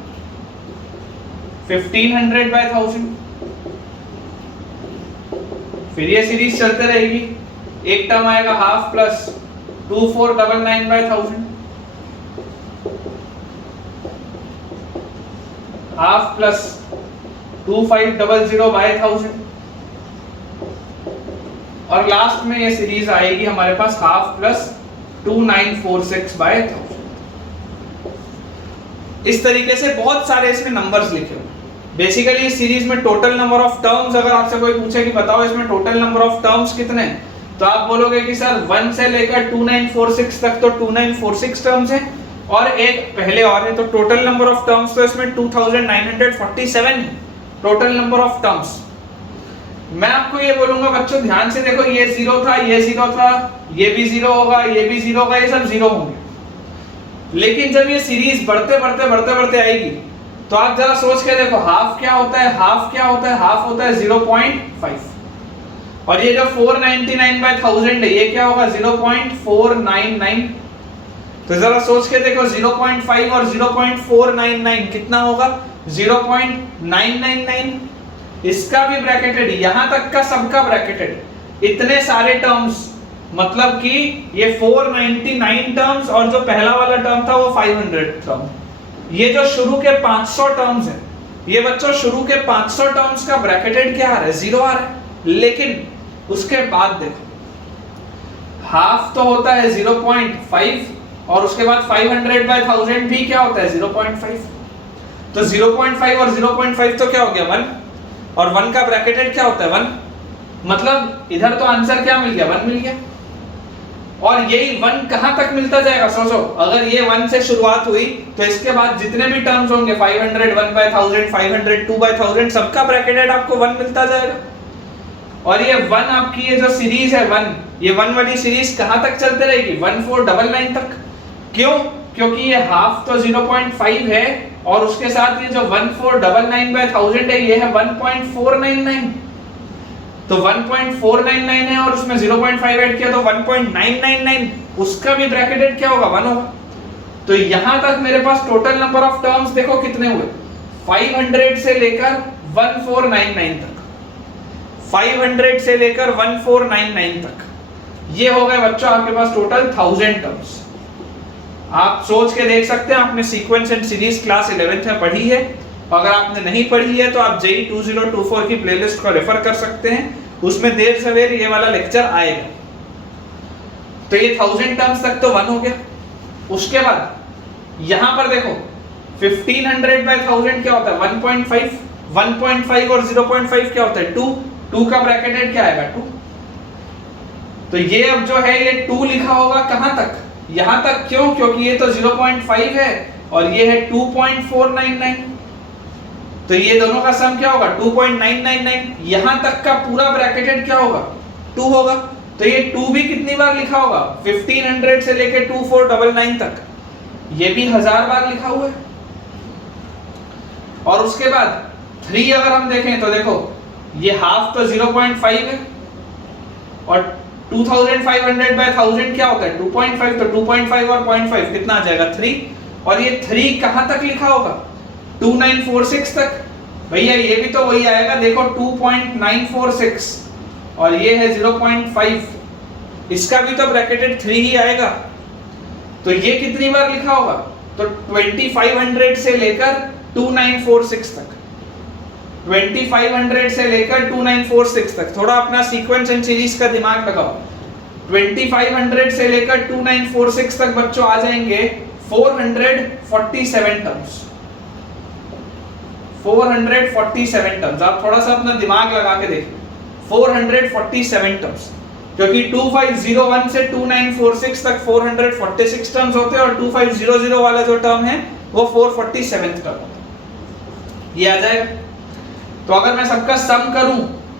1500/1000, फिर ये सीरीज चलते रहेगी। एक टर्म आएगा हाफ प्लस 2499/1000, हाफ प्लस 2500/1000, और लास्ट में ये सीरीज आएगी हमारे पास हाफ प्लस 2946/1000। इस तरीके से बहुत सारे इसमें नंबर्स लिखे हुए। बेसिकली इस सीरीज में टोटल नंबर ऑफ टर्म्स, अगर आपसे कोई पूछे कि बताओ इसमें टोटल नंबर ऑफ टर्म्स कितने हैं, तो आप बोलोगे कि सर 1 से लेकर 2946 तक तो 2946 टर्म्स हैं, और एक पहले और है, तो टोटल नंबर ऑफ टर्म्स तो इसमें 2947 है टोटल नंबर ऑफ टर्म्स। मैं आपको ये बोलूंगा बच्चों ध्यान से देखो, ये 0 था, ये 0 था, ये भी 0 होगा, ये भी 0 होगा, ये सब 0 होंगे। लेकिन जब ये सीरीज बढ़ते बढ़ते बढ़ते बढ़ते आएगी तो आप जरा सोच के देखो, हाफ क्या होता है, हाफ क्या होता है, हाफ होता है 0.5, और ये जो 499/1000 है ये क्या होगा 0.499। तो जरा सोच के देखो 0.5 और 0.499 कितना होगा 0.999। इसका भी ब्रैकेटेड, यहां तक का सबका ब्रैकेटेड, इतने सारे टर्म्स, मतलब कि ये 499 टर्म्स और जो पहला वाला टर्म था वो 500 टर्म। ये जो शुरू के 500 टर्म्स है, ये बच्चों शुरू के 500 टर्म्स का ब्रैकेटेड क्या आ रहा है 0 आ रहा है। लेकिन उसके बाद देखो हाफ तो होता है 0.5 और उसके बाद 500/1000 भी क्या होता है 0.5। तो 0.5 और 0.5 तो क्या हो गया 1, और 1 का ब्रैकेटेड क्या होता है 1, मतलब इधर तो आंसर क्या मिल गया 1 मिल गया। और यही 1 कहां तक मिलता जाएगा, सोचो अगर ये 1 से शुरुआत हुई तो इसके बाद जितने भी टर्म्स होंगे 500, 1/1000, 500, 2/1000, सबका ब्रैकेटेड आपको 1 मिलता जाएगा। और ये 1 आपकी ये जो सीरीज है 1, ये 1 वाली सीरीज कहां तक चलते रहेगी 1499 तक। क्यों? क्योंकि ये हाफ तो 0.5 है और उसके साथ ये जो 1499/1000 है ये है 1.499। तो 1.499 है और उसमें 0.5 ऐड किया तो 1.999, उसका भी ब्रैकेटेड क्या होगा 1 होगा। तो यहां तक मेरे पास टोटल नंबर ऑफ टर्म्स देखो कितने हुए, 500 से लेकर 1499 तक, 500 से लेकर 1499 तक, ये हो गए बच्चों आपके पास टोटल 1000 टर्म्स। आप सोच के देख सकते हैं, आपने sequence and series class 11th में पढ़ी है, अगर आपने नहीं पढ़ी है तो आप JEE 2024 की प्लेलिस्ट को रेफर कर सकते हैं, उसमें देर सवेर ये वाला लेक्चर आएगा। तो ये 1000 टर्म्स तक तो 1 हो गया। उसके बाद यहां पर देखो 1500/1000 क्या होता है 1.5, 1.5 और 0.5 क्या होता है 2, 2 का ब्रैकेटेड क्या आएगा 2। तो ये अब जो है ये 2 लिखा होगा कहां तक, यहां तक। क्यों? क्योंकि ये तो 0.5 है और ये है 2.499, तो ये दोनों का सम क्या होगा 2.999। यहां तक का पूरा ब्रैकेटेड क्या होगा 2 होगा। तो ये 2 भी कितनी बार लिखा होगा 1500 से लेके 2499 तक, ये भी 1000 बार लिखा हुआ है। और उसके बाद 3 अगर हम देखें तो देखो ये हाफ तो 0.5 है और 2500/1000 क्या होता है 2.5, तो 2.5 और 0.5 कितना आ जाएगा 3, और ये 3 कहां तक लिखा होगा 2946 तक। भैया ये भी तो वही आएगा, देखो 2.946 और ये है 0.5, इसका भी तो ब्रैकेटेड 3 ही आएगा। तो ये कितनी बार लिखा होगा तो 2500 से लेकर 2946 तक, 2500 से लेकर 2946 तक। थोड़ा अपना सीक्वेंस एंड सीरीज का दिमाग लगाओ, 2500 से लेकर 2946 तक बच्चों आ जाएंगे 447 टर्म्स, 447 टर्म्स। आप थोड़ा सा अपना दिमाग लगा के देखिए 447 टर्म्स, क्योंकि 2501 से 2946 तक 446 टर्म्स होते हैं और 2500 वाला जो टर्म है वो 447 टर्म होता है। ये आ जाएगा। तो अगर मैं सबका सम करूं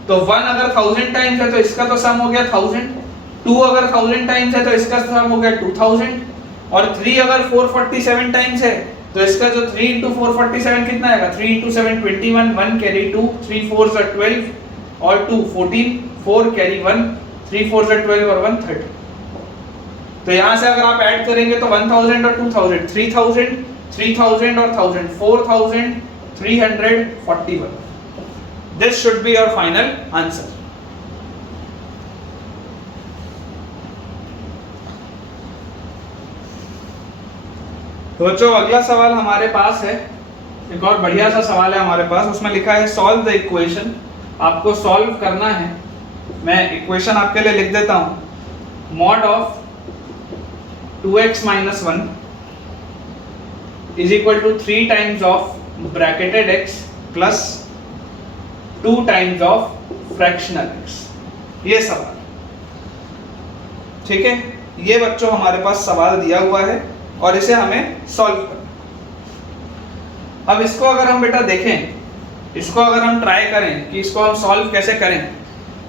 तो 1 अगर 1000 टाइम्स है तो इसका तो सम हो गया 1000, 2 अगर 1000 टाइम्स है तो इसका सम हो गया 2000, और 3 अगर 447 टाइम्स है तो इसका जो 3 into 447 कितना आएगा 3 into 7 21, 1 कैरी 2, 3 4s are 12 और 2 14, 4 कैरी 1, 3 4s are 12 और 1 30। तो यहां से अगर आप ऐड करेंगे तो 1000 और 2000, 3000, 3000 और 1000, 4341। This should be your final answer. तो बच्चों अगला सवाल हमारे पास है, एक और बढ़िया सा सवाल है हमारे पास, उसमें लिखा है सॉल्व द इक्वेशन। आपको सॉल्व करना है, मैं इक्वेशन आपके लिए लिख देता हूं। Mod of 2x - 1 is equal to 3 times of bracketed x plus 2 times of fractional x। ये सवाल, ठीक है, ये बच्चों हमारे पास सवाल दिया हुआ है और इसे हमें सॉल्व करना। अब इसको अगर हम बेटा देखें, इसको अगर हम ट्राई करें कि इसको हम सॉल्व कैसे करें,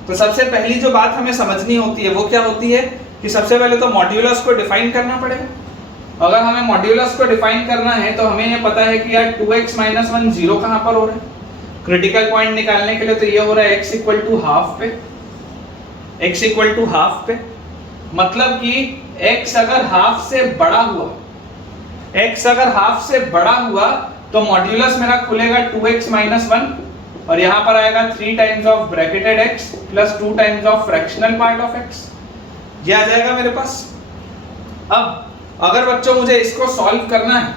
तो सबसे पहली जो बात हमें समझनी होती है वो क्या होती है कि सबसे पहले तो मॉड्यूलस को डिफाइन करना पड़ेगा। अगर हमें मॉड्यूलस को डिफाइन करना है तो हमें ये पता है कि यार 2x माइनस 1 जीरो कहाँ पर हो रहा है, क्रिटिकल पॉइंट निकालने के लिए तो ये हो रहा है x इक्वल टू हाफ पे, x इक्वल टू हाफ पे, मतलब कि x अगर हाफ से बड़ा हुआ, x अगर हाफ से बड़ा हुआ तो मॉड्यूलस मेरा खुलेगा 2x माइनस 1 और यहाँ पर आएगा 3 times of bracketed x plus 2 times of fractional part of x, ये आ जाएगा मेरे पास। अब अगर बच्चों मुझे इसको सॉल्व करना है,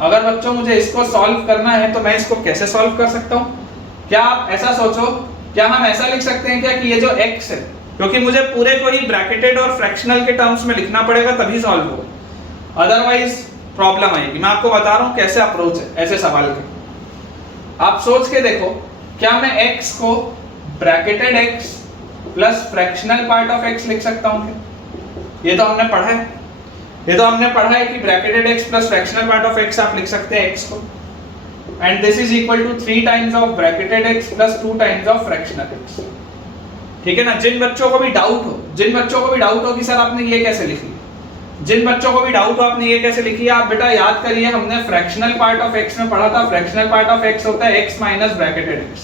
अगर बच्चों मुझे इसको सॉल्व करना है तो मैं इसको कैसे सॉल्व कर सकता हूँ? क्या आप ऐसा सोचो, क्या हम ऐसा लिख सकते हैं क्या कि ये जो x है, क्योंकि मुझे पूरे को ही ब्रैकेटेड और फ्रैक्शनल के टर्म्स में लिखना पड़ेगा तभी सॉल्व होगा, अदरवाइज प्रॉब्लम आएगी। मैं आपको बता रहा हूँ कैसे अप्रोच है ऐसे सवाल के। आप सोच के देखो, क्या मैं x को bracketed x plus fractional part of x लिख सकता हूँ क्या? ये तो हमने पढ़ा है, ये तो हमने पढ़ा है कि bracketed x plus fractional part of x आप लिख सकते हैं x को, and this is equal to 3 times of bracketed x plus 2 times of fractional x, ठीक है ना। जिन बच्चों को भी डाउट हो, जिन बच्चों को भी डाउट हो कि सर आपने ये कैसे लिखी, जिन बच्चों को भी डाउट हो आपने ये कैसे लिखी है, आप बेटा याद करिए, हमने फ्रैक्शनल पार्ट ऑफ x में पढ़ा था, फ्रैक्शनल पार्ट ऑफ x होता है x माइनस ब्रैकेटेड x,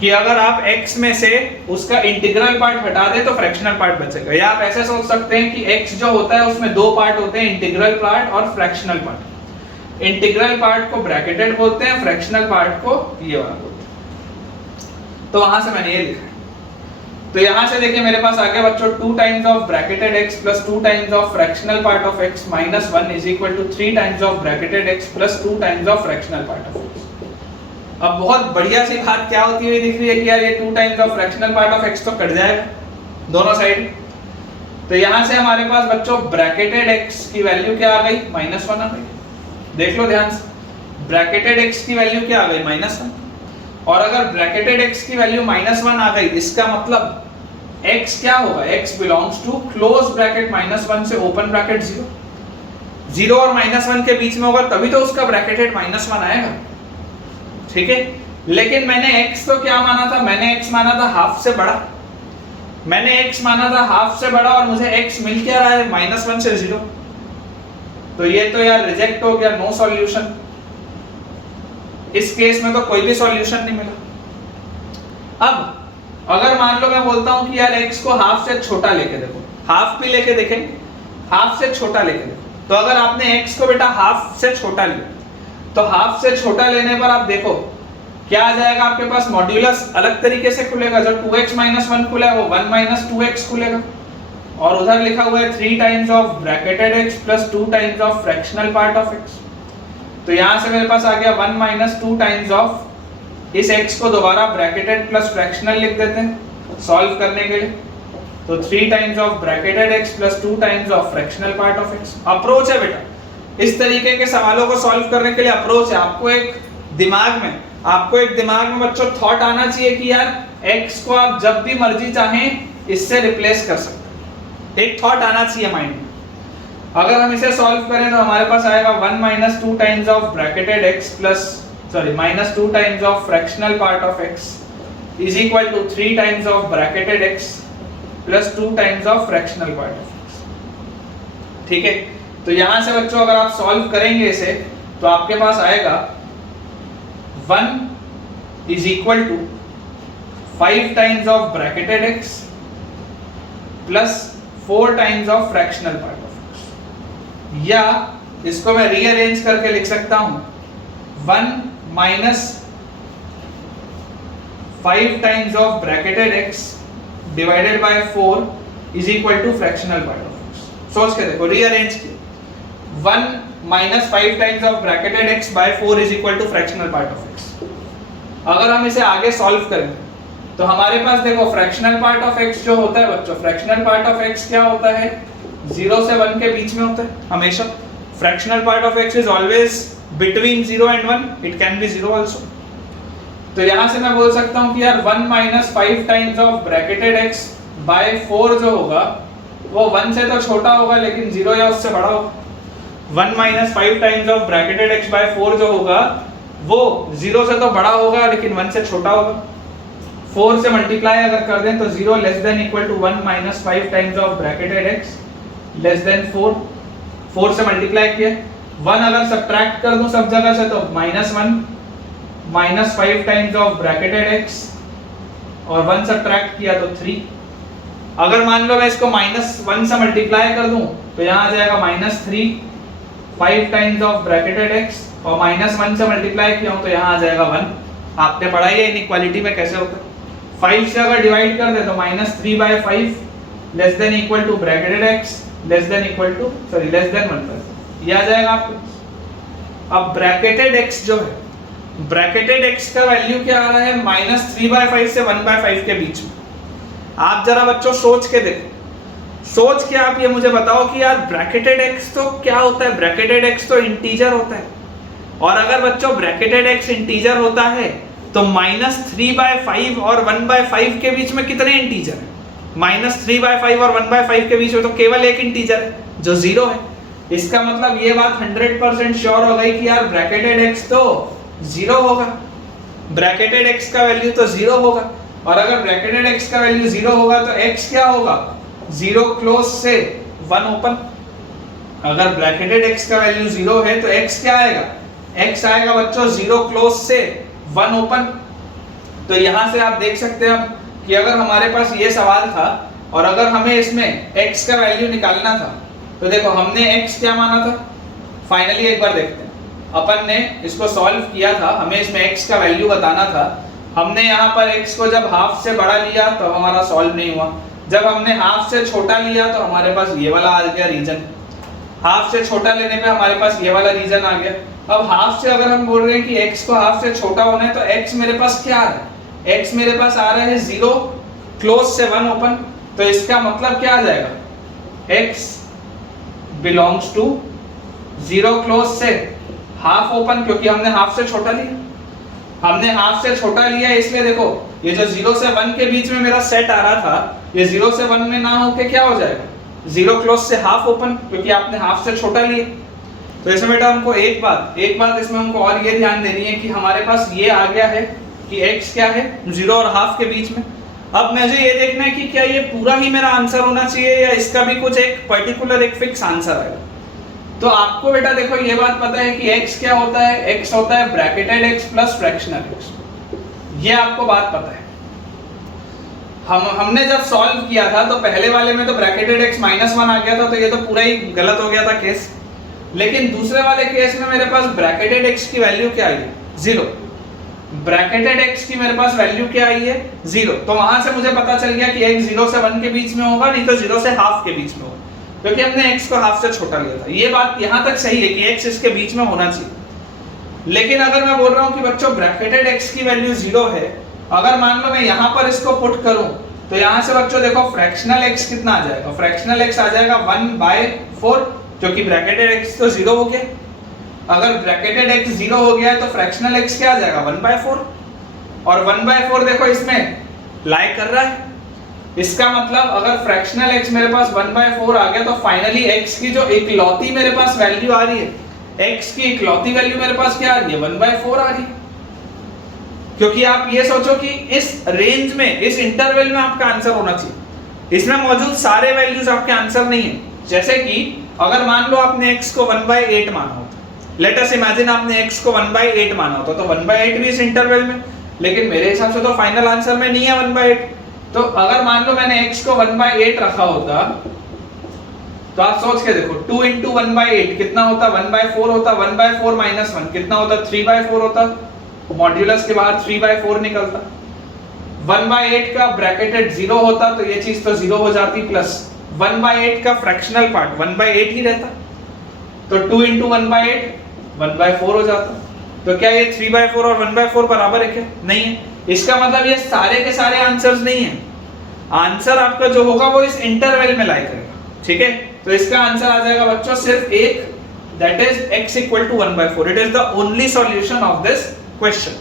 कि अगर आप x में से उसका इंटीग्रल पार्ट हटा दे तो फ्रैक्शनल पार्ट बचेगा। या आप ऐसे सोच सकते हैं कि x जो होता है उसमें दो पार्ट होते हैं, इंटीग्रल पार्ट और फ्रैक्शनल पार्ट। इंटीग्रल पार्ट को ब्रैकेटेड बोलते हैं, फ्रैक्शनल पार्ट को ये वाला बोलते हैं। तो वहां से मैंने ये लिखा है। तो यहां से देखिए मेरे पास आ गया बच्चों 2 times of bracketed x plus 2 times of fractional part of x minus 1 is equal to 3 times of bracketed x plus 2 times of fractional part of x। अब बहुत बढ़िया सी बात क्या होती है दिख रही है कि यार ये 2 times of fractional part of x तो कट जाएगा दोनों साइड। तो यहां से हमारे पास बच्चों ब्रैकेटेड x की वैल्यू क्या आ गई, -1 आ गई। देख लो ध्यान से, ब्रैकेटेड x की वैल्यू क्या आ गई, -1। और अगर ब्रैकेटेड x की वैल्यू -1 आ गई, इसका मतलब x क्या होगा, x belongs to close bracket -1 से ओपन ब्रैकेट 0। 0 और -1 के बीच में होगा तभी तो उसका ब्रैकेटेड -1 आएगा, ठीक है। लेकिन मैंने x तो क्या माना था, मैंने x माना था हाफ से बड़ा, मैंने x माना था हाफ से बड़ा और मुझे x मिल क्या रहा है, -1 से 0। तो ये तो यार रिजेक्ट हो गया, नो सॉल्यूशन। इस केस में तो कोई भी सॉल्यूशन नहीं मिला। अब अगर मान लो मैं बोलता हूं कि यार x को हाफ से छोटा लेके देखो, हाफ भी लेके देखें, हाफ से छोटा लेके देखो, तो अगर आपने x को बेटा हाफ से छोटा लिया तो हाफ से छोटा लेने पर आप देखो क्या आ जाएगा आपके पास, मॉड्यूलस अलग तरीके से खुलेगा। जो 2x माइनस 1 खुला है वो 1 माइनस 2x खुलेगा, और उधर लिखा हुआ है 3 times of bracketed x plus 2 times of fractional part of x। तो यहां से मेरे पास आ गया 1 माइनस 2 टाइम्स ऑफ, इस x को दोबारा ब्रैकेटेड प्लस फ्रैक्शनल लिख देते हैं सॉल्व करने के लिए। तो 3 times of bracketed x plus 2 times of fractional part of x। Approach है बेटा, इस तरीके के सवालों को सॉल्व करने के लिए अप्रोच है। आपको एक दिमाग में बच्चों थॉट आना चाहिए कि यार x को आप जब भी मर्जी चाहें इससे रिप्लेस कर सकते हैं, एक थॉट आना चाहिए माइंड में। अगर हम इसे सॉल्व करें तो हमारे पास आएगा 1 minus 2 times of bracketed x plus minus 2 times of fractional part of x is equal to 3 times of bracketed x plus 2 times of fractional part of x, ठीक है। तो यहां से बच्चों अगर आप सॉल्व करेंगे इसे तो आपके पास आएगा 1 is equal to 5 times of bracketed x plus 4 times of fractional part of x, या इसको मैं रीअरेंज करके लिख सकता हूं 1 minus 5 times of bracketed x divided by 4 is equal to fractional part of x। सोच के देखो, रीअरेंज किया 1 minus 5 times of bracketed x by 4 is equal to fractional part of x। अगर हम इसे आगे सॉल्व करें तो हमारे पास देखो फ्रैक्शनल पार्ट ऑफ x जो होता है बच्चों, फ्रैक्शनल पार्ट ऑफ x क्या होता है, 0 से 1 के बीच में होता है हमेशा। Fractional part of x is always between 0 and 1, it can be 0 also. तो यहां से मैं बोल सकता हूं कि यार 1 minus 5 times of bracketed x by 4 जो होगा वो 1 से तो छोटा होगा लेकिन 0 या उससे बड़ा होगा। 1 minus 5 times of bracketed x by 4 जो होगा वो 0 से तो बड़ा होगा लेकिन 1 से छोटा होगा। 4 से मल्टीप्लाई अगर कर दें तो 0 less than equal to 1 minus 5 times of bracketed x less than 4। 4 से मल्टीप्लाई किया, 1 अगर सब्ट्रैक्ट कर दूं सब जगह से तो -1 minus 5 times of bracketed x और 1 सब्ट्रैक्ट किया तो 3। अगर मान लो मैं इसको -1 से मल्टीप्लाई कर दूं तो यहाँ आ जाएगा -3 5 टाइम्स ऑफ ब्रैकेटेड x और -1 से मल्टीप्लाई किया हूं तो यहाँ आ जाएगा 1। आपने पढ़ा ही है इनइक्वालिटी में कैसे होता है। 5 से अगर डिवाइड कर दे तो -3/5 less than equal to bracketed x less than equal to less than 1, ये आ जाएगा आपको। अब ब्रैकेटेड x जो है, ब्रैकेटेड x का वैल्यू क्या आ रहा है -3/5 से 1/5 के बीच में। आप जरा बच्चों सोच के देखो, सोच के आप ये मुझे बताओ कि यार ब्रैकेटेड x तो क्या होता है। ब्रैकेटेड x तो इंटीजर होता है, और अगर बच्चों ब्रैकेटेड x इंटीजर होता है तो -3/5 और 1/5 के बीच में कितने इंटीजर हैं? -3/5 और 1/5 के बीच में तो केवल एक इंटीजर है जो 0 है। इसका मतलब ये बात 100% श्योर हो गई कि यार ब्रैकेटेड x तो 0 होगा, ब्रैकेटेड x का वैल्यू तो 0 होगा। और अगर ब्रैकेटेड x का वैल्यू 0 होगा तो x क्या होगा? 0 क्लोज से 1 ओपन। अगर ब्रैकेटेड x का वैल्यू 0 है तो x क्या आएगा? x आएगा बच्चों 0 क्लोज से 1 ओपन। तो यहां से आप देख सकते हैं कि अगर हमारे पास ये सवाल था और अगर हमें इसमें x का वैल्यू निकालना था तो देखो हमने x क्या माना था, फाइनली एक बार देखते हैं। अपन ने इसको सॉल्व किया था, हमें इसमें x का वैल्यू बताना था। हमने यहाँ पर x को जब हाफ से बड़ा लिया तो हमारा सॉल्व नहीं हुआ, जब हमने हाफ से छोटा लिया तो हमारे पास ये वाला आ गया रीजन, हाफ से छोटा लेने पे हमारे पास ये वाला रीजन आ गया। अब हाफ से अगर हम बोल रहे हैं कि x को हाफ से छोटा होना है तो x मेरे पास क्या आ रहा है? x मेरे पास आ रहा है 0 क्लोज से 1 ओपन। तो इसका मतलब क्या आ जाएगा? x बिलोंग्स टू 0 क्लोज से हाफ ओपन, क्योंकि हमने हाफ से छोटा लिया। हमने हाफ से छोटा लिया इसलिए देखो ये जो 0 से 1 के बीच में मेरा सेट आ रहा था ये 0 से 1 में ना होके क्या हो जाएगा? 0 क्लोज से हाफ ओपन, क्योंकि आपने हाफ से छोटा लिया। तो इसमें बेटा हमको एक बात इसमें हमको और ये ध्यान देनी है कि हमारे पास ये आ गया है कि x क्या है 0 और हाफ के बीच में। अब मुझे ये देखना है कि क्या ये पूरा ही मेरा आंसर होना चाहिए या इसका भी कुछ एक पर्टिकुलर एक फिक्स आंसर आएगा। तो आपको बेटा देखो ये बात पता है कि x क्या होता है? x होता है bracketed x plus fractional x, ये आपको बात पता है। हमने जब सॉल्व किया था तो पहले वाले में तो ब्रैकेटेड x -1 आ गया था, तो ये तो पूरा ही गलत हो गया था केस। लेकिन दूसरे वाले केस में मेरे पास ब्रैकेटेड x की वैल्यू क्या आई है? 0। ब्रैकेटेड x की मेरे पास वैल्यू क्या आई है? 0। तो वहां से मुझे पता चल गया कि x 0 से 1 के बीच में होगा, नहीं तो 0 से हाफ के बीच में होगा, क्योंकि हमने x को हाफ से छोटा लिया था। ये बात यहां तक सही है कि x इसके बीच में होना चाहिए। लेकिन अगर मैं बोल रहा हूं कि बच्चों ब्रैकेटेड x की वैल्यू 0 है, अगर मान लो मैं यहां पर इसको पुट करूं तो यहां से बच्चों देखो फ्रैक्शनल x कितना आ जाएगा? फ्रैक्शनल x आ जाएगा 1/4, क्योंकि ब्रैकेटेड x तो 0 हो गया। अगर ब्रैकेटेड x 0 हो गया है तो फ्रैक्शनल x क्या आ जाएगा? 1/4, और 1/4 देखो इसमें लाई कर रहा है। इसका मतलब अगर फ्रैक्शनल x मेरे पास 1/4 आ गया तो फाइनली x की जो इकलौती मेरे पास वैल्यू आ रही है, x की इकलौती वैल्यू मेरे पास क्या आ रही है? 1/4 आ रही है। क्योंकि आप ये सोचो कि इस रेंज में, इस इंटरवल में आपका आंसर होना चाहिए। इसमें मौजूद सारे वैल्यूज आपके आंसर नहीं है। जैसे कि अगर मान लो आपने x को 1/8 माना होता, लेट अस इमेजिन आपने x को 1/8 माना होता तो 1/8 भी इस इंटरवल में, लेकिन मेरे हिसाब से तो फाइनल आंसर में नहीं है 1/8। तो अगर मान लो मैंने x को 1/8 रखा होता तो आप सोच के देखो 2 into 1/8 कितना होता? 1/4 होता। 1/4 - 1 कितना होता? 3/4 होता। मॉड्यूलस के बाहर 3/4 निकलता। 1/8 का ब्रैकेटेड 0 होता तो ये चीज तो 0 हो जाती, प्लस 1/8 का फ्रैक्शनल पार्ट 1/8 ही रहता, तो 2 into 1/8 1/4 हो जाता। तो क्या ये 3/4 और 1/4 बराबर है क्या? नहीं है। इसका मतलब ये सारे के सारे आंसर्स नहीं है। आंसर आपका जो होगा वो इस इंटरवल में लाई करेगा, ठीक है। तो इसका आंसर आ जाएगा बच्चों सिर्फ एक that is x equal to 1/4. It is the only solution of this question.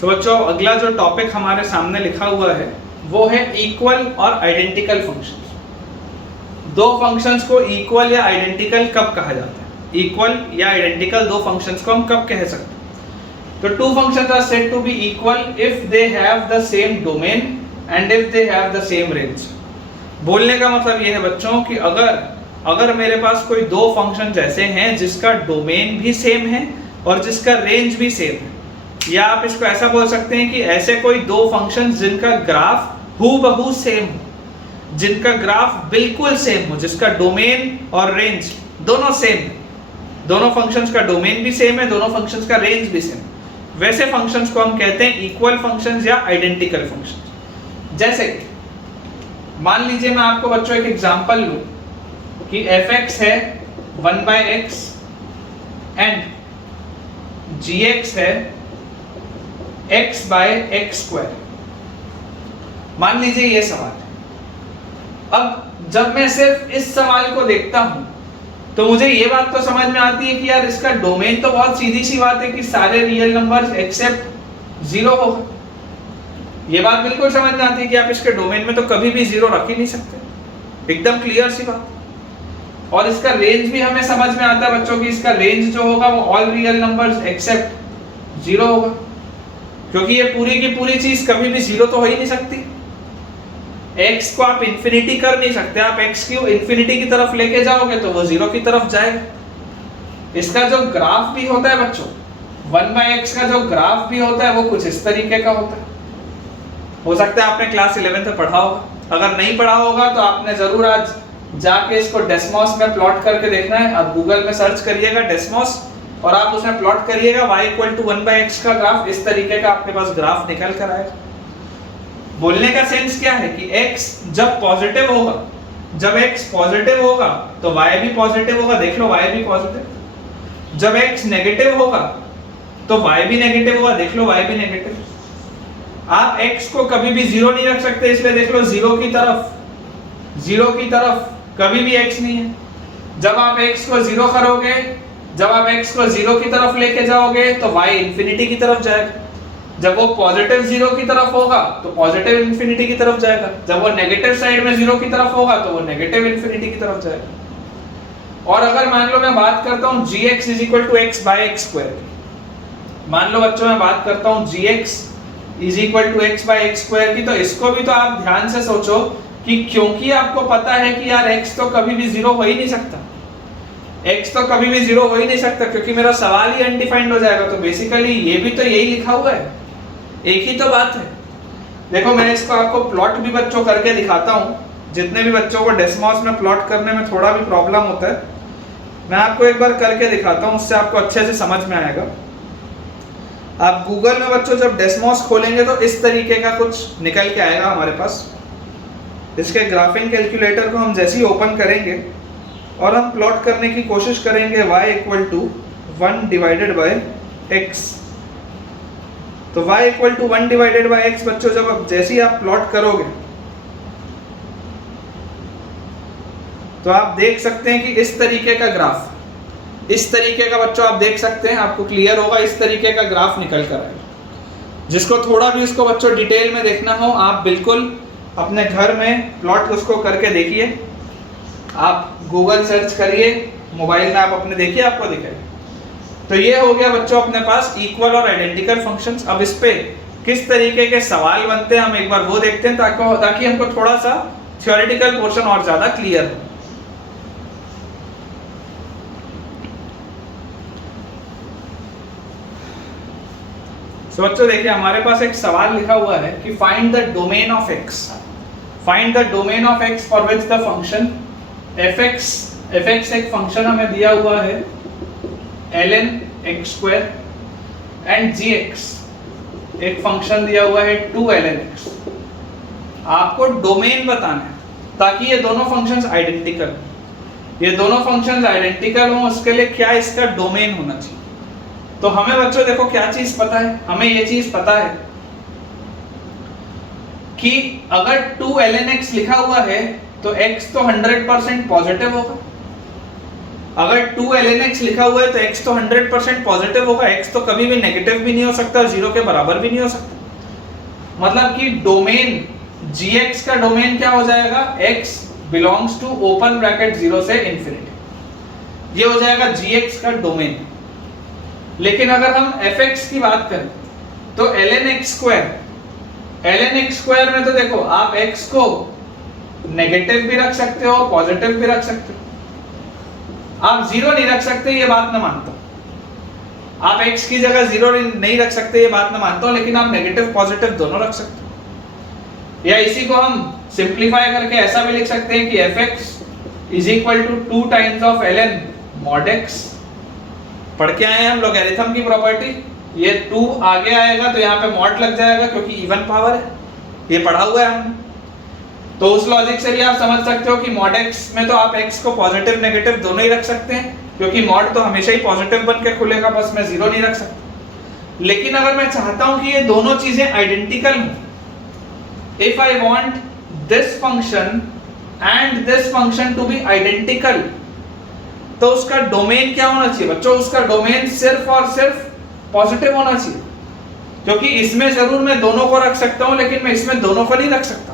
तो बच्चों अगला जो टॉपिक हमारे सामने लिखा हुआ है वो है इक्वल और आइडेंटिकल फंक्शंस। दो फंक्शंस को इक्वल या आइडेंटिकल कब कहा जाता है? इक्वल या आइडेंटिकल दो फंक्शंस को हम कब कह सकते हैं? तो two functions are said to be equal if they have the same domain and if they have the same range. बोलने का मतलब ये है बच्चों कि अगर मेरे पास कोई दो फंक्शन ऐसे हैं जिसका डोमेन भी सेम है और जिसका रेंज भी सेम है, या आप इसको ऐसा बोल सकते हैं कि ऐसे कोई दो फंक्शन जिनका ग्राफ हूबहू सेम हो, जिनका ग्राफ बिल्कुल सेम हो, जिसका डोमेन और रेंज दोनों सेम है, दोनों फंक्शंस का डोमेन भी सेम है, दोनों फंक्शंस का रेंज भी सेम, वैसे फंक्शंस को हम कहते हैं इक्वल फंक्शंस या आइडेंटिकल फंक्शंस। जैसे कि मान लीजिए मैं आपको बच्चों एक एग्जांपल लूं कि fx है 1/x एंड gx है x/x²। मान लीजिए ये सवाल है। अब जब मैं सिर्फ इस सवाल को देखता हूं तो मुझे ये बात तो समझ में आती है कि यार इसका डोमेन तो बहुत सीधी सी बात है कि सारे रियल नंबर्स एक्सेप्ट 0 होगा। ये बात बिल्कुल समझ में आती है कि आप इसके डोमेन में तो कभी भी 0 रख ही नहीं सकते, एकदम क्लियर सी बात। और इसका रेंज भी हमें समझ में आता है बच्चों की इसका रेंज जो होगा वो ऑल रियल नंबर्स एक्सेप्ट 0 होगा, क्योंकि ये पूरी की पूरी चीज कभी भी 0 तो हो ही नहीं सकती। x को आप इंफिनिटी कर नहीं सकते, आप x को इंफिनिटी की तरफ लेके जाओगे तो वो 0 की तरफ जाएगा। इसका जो ग्राफ भी होता है बच्चों 1/x का जो ग्राफ भी होता है वो कुछ इस तरीके का होता है। हो सकता है आपने क्लास 11 में पढ़ा होगा, अगर नहीं पढ़ा होगा तो आपने जरूर आज जाके इसको डेस्मॉस में प्लॉट करके देखना है। आप गूगल में सर्च करिएगा डेस्मॉस और आप उसमें प्लॉट करिएगा y = 1/x का ग्राफ, इस तरीके का आपके पास ग्राफ निकल कर आएगा। बोलने का सेंस क्या है कि x जब पॉजिटिव होगा, जब x पॉजिटिव होगा तो y भी पॉजिटिव होगा, देख लो y भी पॉजिटिव। जब x नेगेटिव होगा तो y भी नेगेटिव होगा, देख लो y भी नेगेटिव। आप x को कभी भी 0 नहीं रख सकते, इसलिए देख लो 0 की तरफ कभी भी x नहीं है। जब आप x को 0 करोगे, जब आप x को 0 की तरफ लेके जाओगे तो y इंफिनिटी की तरफ जाएगा। जब वो पॉजिटिव 0 की तरफ होगा तो पॉजिटिव इंफिनिटी की तरफ जाएगा। जब वो नेगेटिव साइड में 0 की तरफ होगा तो वो नेगेटिव इंफिनिटी की तरफ जाएगा। और अगर मान लो मैं बात करता हूं gx = x/x², मान लो बच्चों मैं बात करता हूं gx = x/x² की, तो इसको भी तो आप ध्यान से सोचो कि क्योंकि आपको पता है कि यार x तो कभी भी 0 हो ही नहीं सकता, x तो कभी भी 0 हो ही नहीं सकता क्योंकि मेरा सवाल ही अनडिफाइंड हो जाएगा। तो बेसिकली ये भी तो यही लिखा हुआ है, एक ही तो बात है। देखो मैं इसको आपको प्लॉट भी बच्चों करके दिखाता हूँ। जितने भी बच्चों को डेस्मॉस में प्लॉट करने में थोड़ा भी प्रॉब्लम होता है, मैं आपको एक बार करके दिखाता हूँ, उससे आपको अच्छे से समझ में आएगा। आप गूगल में बच्चों जब डेस्मॉस खोलेंगे तो इस तरीके का कुछ निकल के आएगा हमारे पास। इसके ग्राफिंग कैलकुलेटर को हम जैसे ही ओपन करेंगे और हम प्लॉट करने की कोशिश करेंगे y = 1/x, तो y = 1/x बच्चों जब आप जैसे ही आप प्लॉट करोगे तो आप देख सकते हैं कि इस तरीके का ग्राफ, इस तरीके का बच्चों आप देख सकते हैं, आपको क्लियर होगा, इस तरीके का ग्राफ निकल कर आएगा। जिसको थोड़ा भी इसको बच्चों डिटेल में देखना हो आप बिल्कुल अपने घर में प्लॉट उसको करके देखिए। आप गूगल सर्च करिए, मोबाइल में आप अपने देखिए, आपको दिखेगा। तो ये हो गया बच्चों अपने पास इक्वल और आइडेंटिकल फंक्शंस। अब इस पे किस तरीके के सवाल बनते हैं हम एक बार वो देखते हैं, ताकि हमको थोड़ा सा थ्योरेटिकल पोर्शन और ज्यादा क्लियर हो। तो बच्चों देखिए हमारे पास एक सवाल लिखा हुआ है कि find the domain of x, find the domain of x for which the function fx एक फंक्शन हमें दिया हुआ है ln x² एंड gx एक फंक्शन दिया हुआ है 2ln x। आपको डोमेन बताना है ताकि ये दोनों फंक्शंस आइडेंटिकल, ये दोनों फंक्शंस आइडेंटिकल हों, उसके लिए क्या इसका डोमेन होना चाहिए। तो हमें बच्चों देखो क्या चीज पता है, हमें ये चीज पता है कि अगर 2 ln x लिखा हुआ है तो x तो 100% पॉजिटिव होगा। अगर 2 ln x लिखा हुआ है तो x तो 100% पॉजिटिव होगा, x तो कभी भी नेगेटिव भी नहीं हो सकता, जीरो के बराबर भी नहीं हो सकता। मतलब कि डोमेन gx का डोमेन क्या हो जाएगा, x belongs to open bracket 0 से इंफिनिटी, ये हो जाएगा gx का डोमेन। लेकिन अगर हम fx की बात करें तो ln x स्क्वायर में तो देखो आप x को नेगेटिव भी रख सकते हो, पॉजिटिव भी रख सकते हो, आप जीरो नहीं रख सकते, ये बात मैं मानता हूं। आप x की जगह जीरो नहीं रख सकते, ये बात मैं मानता हूं, लेकिन आप नेगेटिव पॉजिटिव दोनों रख सकते हो। या इसी को हम सिंप्लीफाई करके ऐसा भी लिख सकते हैं कि fx is equal to 2 times of ln mod x। पढ़ के आए हैं हम लॉगरिथम की प्रॉपर्टी, ये 2 आगे आएगा तो यहाँ पे मॉड लग जाएगा क्योंकि इवन पावर है, ये पढ़ा हुआ है हमने। तो उस लॉजिक से भी आप समझ सकते हो कि मॉड x में तो आप x को पॉजिटिव नेगेटिव दोनों ही रख सकते हैं, क्योंकि मॉड तो हमेशा ही पॉजिटिव बन के खुलेगा, बस मैं जीरो नहीं रख सकता। लेकिन अगर मैं चाहता हूं कि ये दोनों चीजें आइडेंटिकल हो, if I want this function and this function to be identical, तो उसका डोमेन क्या होना चाहिए बच्चों, उसका डोमेन सिर्फ और सिर्फ पॉजिटिव होना चाहिए। क्योंकि इसमें जरूर मैं दोनों को रख सकता हूं, लेकिन मैं इसमें दोनों को नहीं रख सकता।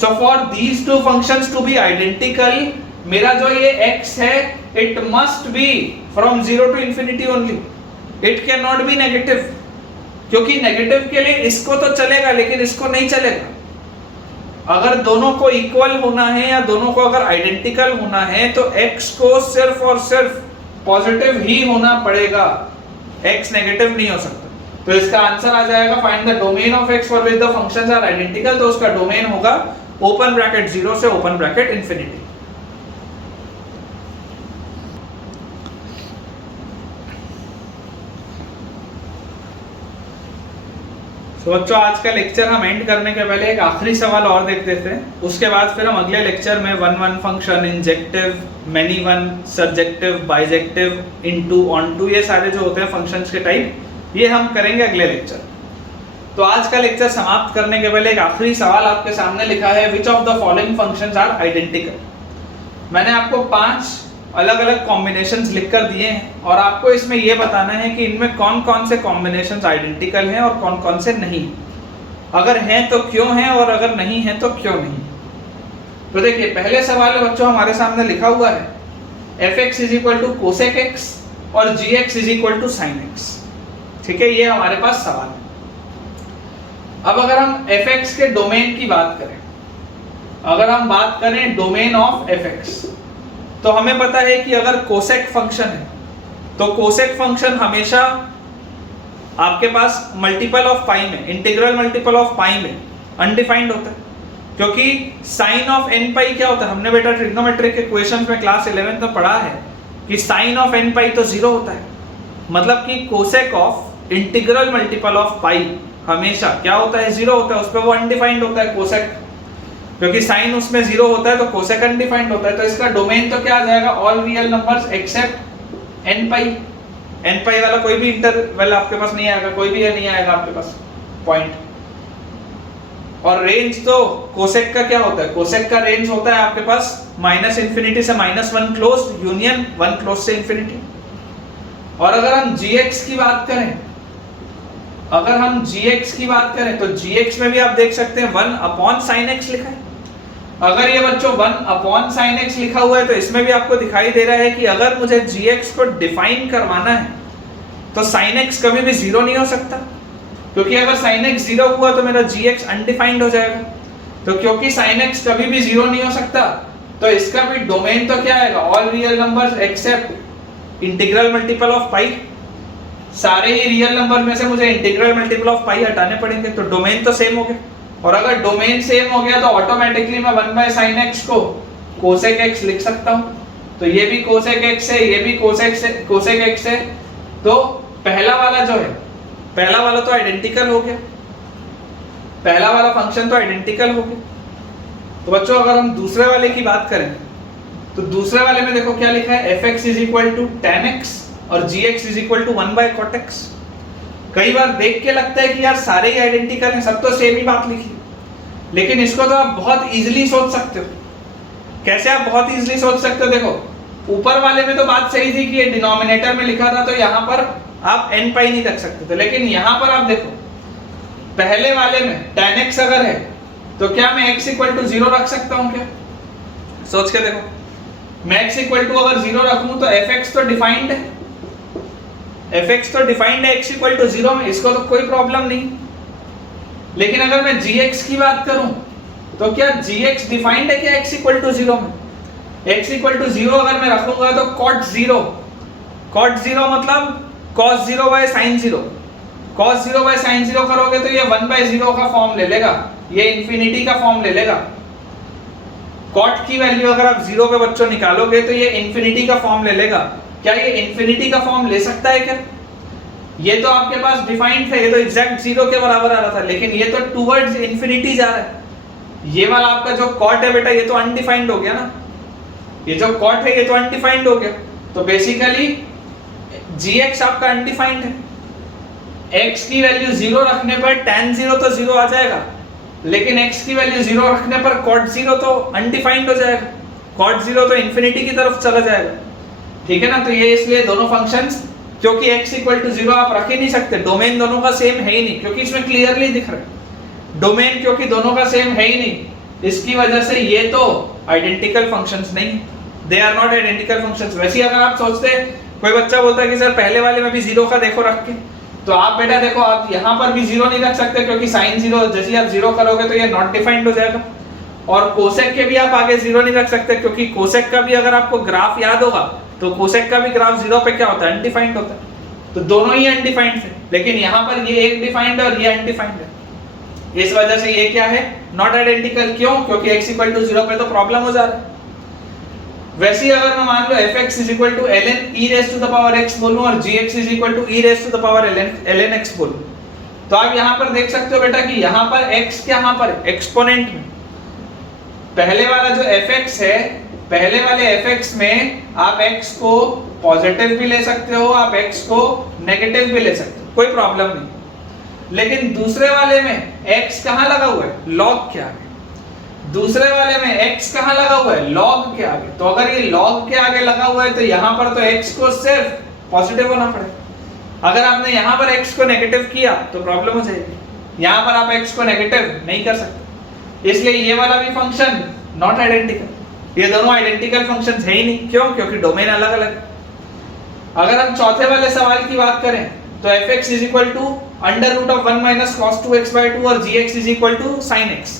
So for these two functions to be identical, मेरा जो ये x है it must be from 0 to infinity only, it can not be negative, क्योंकि नेगेटिव के लिए इसको तो चलेगा लेकिन इसको नहीं चलेगा। अगर दोनों को इक्वल होना है या दोनों को अगर आइडेंटिकल होना है तो x को सिर्फ और सिर्फ पॉजिटिव ही होना पड़ेगा, x नेगेटिव नहीं हो सकता। तो इसका आंसर आ जाएगा find the domain of x for which the functions are identical, तो उसका डोमेन होगा ओपन ब्रैकेट 0 से ओपन ब्रैकेट इंफिनिटी। तो बच्चों आज का लेक्चर हम एंड करने के पहले एक आखिरी सवाल और देख देते हैं, उसके बाद फिर हम अगले लेक्चर में 1-1 function, injective, many one, surjective, bijective, into, onto, ये सारे जो होते हैं फंक्शंस के टाइप, ये हम करेंगे अगले लेक्चर। तो आज का लेक्चर समाप्त करने के पहले एक आखिरी सवाल आपके सामने लिखा है, which of the following functions are identical. मैंने आपको 5 अलग अलग कॉम्बिनेशंस लिखकर दिए हैं और आपको इसमें यह बताना है कि इनमें कौन कौन से कॉम्बिनेशंस आइडेंटिकल हैं और कौन कौन से नहीं, अगर हैं तो क्यों हैं और अगर नहीं हैं तो क्यों नहीं। तो देखिए पहले सवाल में बच्चों हमारे सामने लिखा हुआ है fx is equal to cosec x और gx is equal to sine x। ठीक है, ये हमारे पास सवाल है। अब अगर हम fx के डोमेन की बात करें, अगर हम बात करें डोमेन ऑफ fx, तो हमें पता है कि अगर कोसेक फंक्शन है तो कोसेक फंक्शन हमेशा आपके पास मल्टीपल ऑफ पाई में, इंटीग्रल मल्टीपल ऑफ पाई में अनडिफाइंड होता है, क्योंकि साइन ऑफ n पाई क्या होता है, हमने बेटा ट्रिग्नोमेट्रिक इक्वेशंस में क्लास 11th में पढ़ा है कि साइन ऑफ n पाई तो जीरो होता है। मतलब कि cosec of integral multiple of pi हमेशा क्या होता है, जीरो होता है, उस पर वो अनडिफाइंड होता है कोसेक, क्योंकि साइन उसमें जीरो होता है तो कोसेक अनडिफाइंड होता है। तो इसका डोमेन तो क्या आ जाएगा, all real numbers accept n पाई। n पाई वाला कोई भी इंटरवल आपके पास नहीं आएगा, कोई भी नहीं आएगा आपके पास पॉइंट। और रेंज तो कोसेक का क्या होता है, कोसेक का रेंज होता है आपके पास -∞ से -1 क्लोज यूनियन 1 क्लोज से इंफिनिटी। और अगर हम gx की बात करें, अगर हम gx की बात करें तो gx में भी आप देख सकते हैं 1/sin x लिखा है। अगर ये बच्चों 1/sin x लिखा हुआ है तो इसमें भी आपको दिखाई दे रहा है कि अगर मुझे gx को डिफाइन करवाना है तो sin x कभी भी जीरो नहीं हो सकता, क्योंकि अगर sin x जीरो हुआ तो मेरा gx अनडिफाइंड हो जाएगा। तो क्योंकि sin x कभी भी जीरो नहीं हो सकता तो इसका भी डोमेन तो क्या आएगा, all real numbers except integral multiple of pi. सारे ही रियल नंबर में से मुझे इंटीग्रल मल्टीपल ऑफ पाई हटाने पड़ेंगे, तो डोमेन तो सेम हो गया। और अगर डोमेन सेम हो गया तो ऑटोमेटिकली मैं 1/sin x को कोसेक x लिख सकता हूं। तो ये भी कोसेक x है, ये भी कोसेक x है। तो पहला वाला जो है, पहला वाला तो आइडेंटिकल हो गया, पहला वाला फंक्शन तो आइडेंटिकल हो गया। तो बच्चों अगर हम दूसरे वाले की बात करें तो दूसरे वाले में देखो क्या लिखा है, fx is equal to tan x और gx is equal to 1/cot x। कई बार देख के लगता है कि यार सारे ही आइडेंटिकल हैं, सब तो सेम ही बात लिखी, लेकिन इसको तो आप बहुत इजीली सोच सकते हो। कैसे आप बहुत इजीली सोच सकते हो? देखो ऊपर वाले में तो बात सही थी कि ये डिनोमिनेटर में लिखा था तो यहाँ पर आप n पाई नहीं रख सकते थे, लेकिन यहाँ पर आप देखो पहले वाले में tan x अगर है तो क्या मैं x इक्वल टू 0 रख सकता हूँ क्या? सोच के देखो, मैं x इक्वल टू अगर 0 रखूं तो fx तो डिफाइंड है, fx तो डिफाइंड है x इक्वल टू 0 में, इसको तो कोई प्रॉब्लम नहीं। लेकिन अगर मैं gx की बात करूं तो क्या gx डिफाइंड है क्या x इक्वल टू 0 में? x इक्वल टू 0 अगर मैं रखूंगा तो cot 0 मतलब cos 0 by sin 0, cos 0 by sin 0 करोगे तो ये 1 बाय 0 का फॉर्म ले लेगा, ये इंफिनिटी का फॉर्म ले लेगा। cot की वैल्यू अगर आप 0 पे बच्चों निकालोगे तो ये इंफिनिटी का फॉर्म ले लेगा। क्या ये इंफिनिटी का फॉर्म ले सकता है क्या? ये तो आपके पास डिफाइंड था, ये तो एग्जैक्ट 0 के बराबर आ रहा था, लेकिन ये तो टुवर्ड्स इंफिनिटी जा रहा है। ये वाला आपका जो cot है बेटा ये तो अनडिफाइंड हो गया ना, ये जो cot है ये तो अनडिफाइंड हो गया। तो बेसिकली gx आपका अनडिफाइंड है। x की वैल्यू 0 रखने पर tan 0 तो 0 आ जाएगा, लेकिन x की वैल्यू 0 रखने पर cot 0 तो अनडिफाइंड हो जाएगा, cot 0 तो इंफिनिटी की तरफ चला जाएगा। ठीक है ना? तो ये इसलिए दोनों फंक्शंस, क्योंकि x इक्वल टू 0 आप रख ही नहीं सकते, डोमेन दोनों का सेम है ही नहीं, क्योंकि इसमें क्लियरली दिख रहा है डोमेन क्योंकि दोनों का सेम है ही नहीं, इसकी वजह से ये तो आइडेंटिकल फंक्शंस नहीं, they are not identical functions. वैसे अगर आप सोचते, कोई बच्चा बोलता है कि सर पहले वाले में भी 0 का देखो रख के, तो आप बेटा देखो आप यहाँ पर भी 0 नहीं रख सकते, क्योंकि sin 0 जैसे आप 0 करोगे तो ये नॉट डिफाइंड हो जाएगा। और कोसेक के भी आप आगे 0 नहीं रख सकते, क्योंकि कोसेक का भी अगर आपको ग्राफ याद होगा तो कोसेक का भी ग्राफ 0 पे क्या होता है? अनडिफाइंड होता है। तो दोनों ही अनडिफाइंड थे, लेकिन यहाँ पर ये एक डिफाइंड है और ये अनडिफाइंड है, इस वजह से ये क्या है? Not identical. क्यों? क्योंकि x इक्वल टू 0 पे तो प्रॉब्लम हो जा रहा है। वैसे ही अगर मैं मान लो fx is equal to ln e raise to the power x बोलूं और gx is equal to e raise to the power ln x बोलूं, तो आप यहाँ पर देख सकते हो बेटा कि यहाँ पर x यहाँ पर एक्सपोनेंट में पहले वाला जो fx है, पहले वाले fx में आप x को पॉजिटिव भी ले सकते हो, आप x को नेगेटिव भी ले सकते हो, कोई प्रॉब्लम नहीं। लेकिन दूसरे वाले में x कहाँ लगा हुआ है? log के आगे। दूसरे वाले में x कहाँ लगा हुआ है? log के आगे। तो अगर ये log के आगे लगा हुआ है तो यहाँ पर तो x को सिर्फ पॉजिटिव होना पड़ेगा। अगर आपने यहाँ पर x को नेगेटिव किया तो प्रॉब्लम हो जाएगी। यहाँ पर आप x को नेगेटिव नहीं कर सकते, इसलिए ये वाला भी फंक्शन नॉट आइडेंटिकल। ये दोनों आइडेंटिकल फंक्शंस है ही नहीं। क्यों? क्योंकि डोमेन अलग अलग है। अगर हम चौथे वाले सवाल की बात करें तो fx is equal to under root of 1 minus cos 2x by 2 और gx is equal to sin x।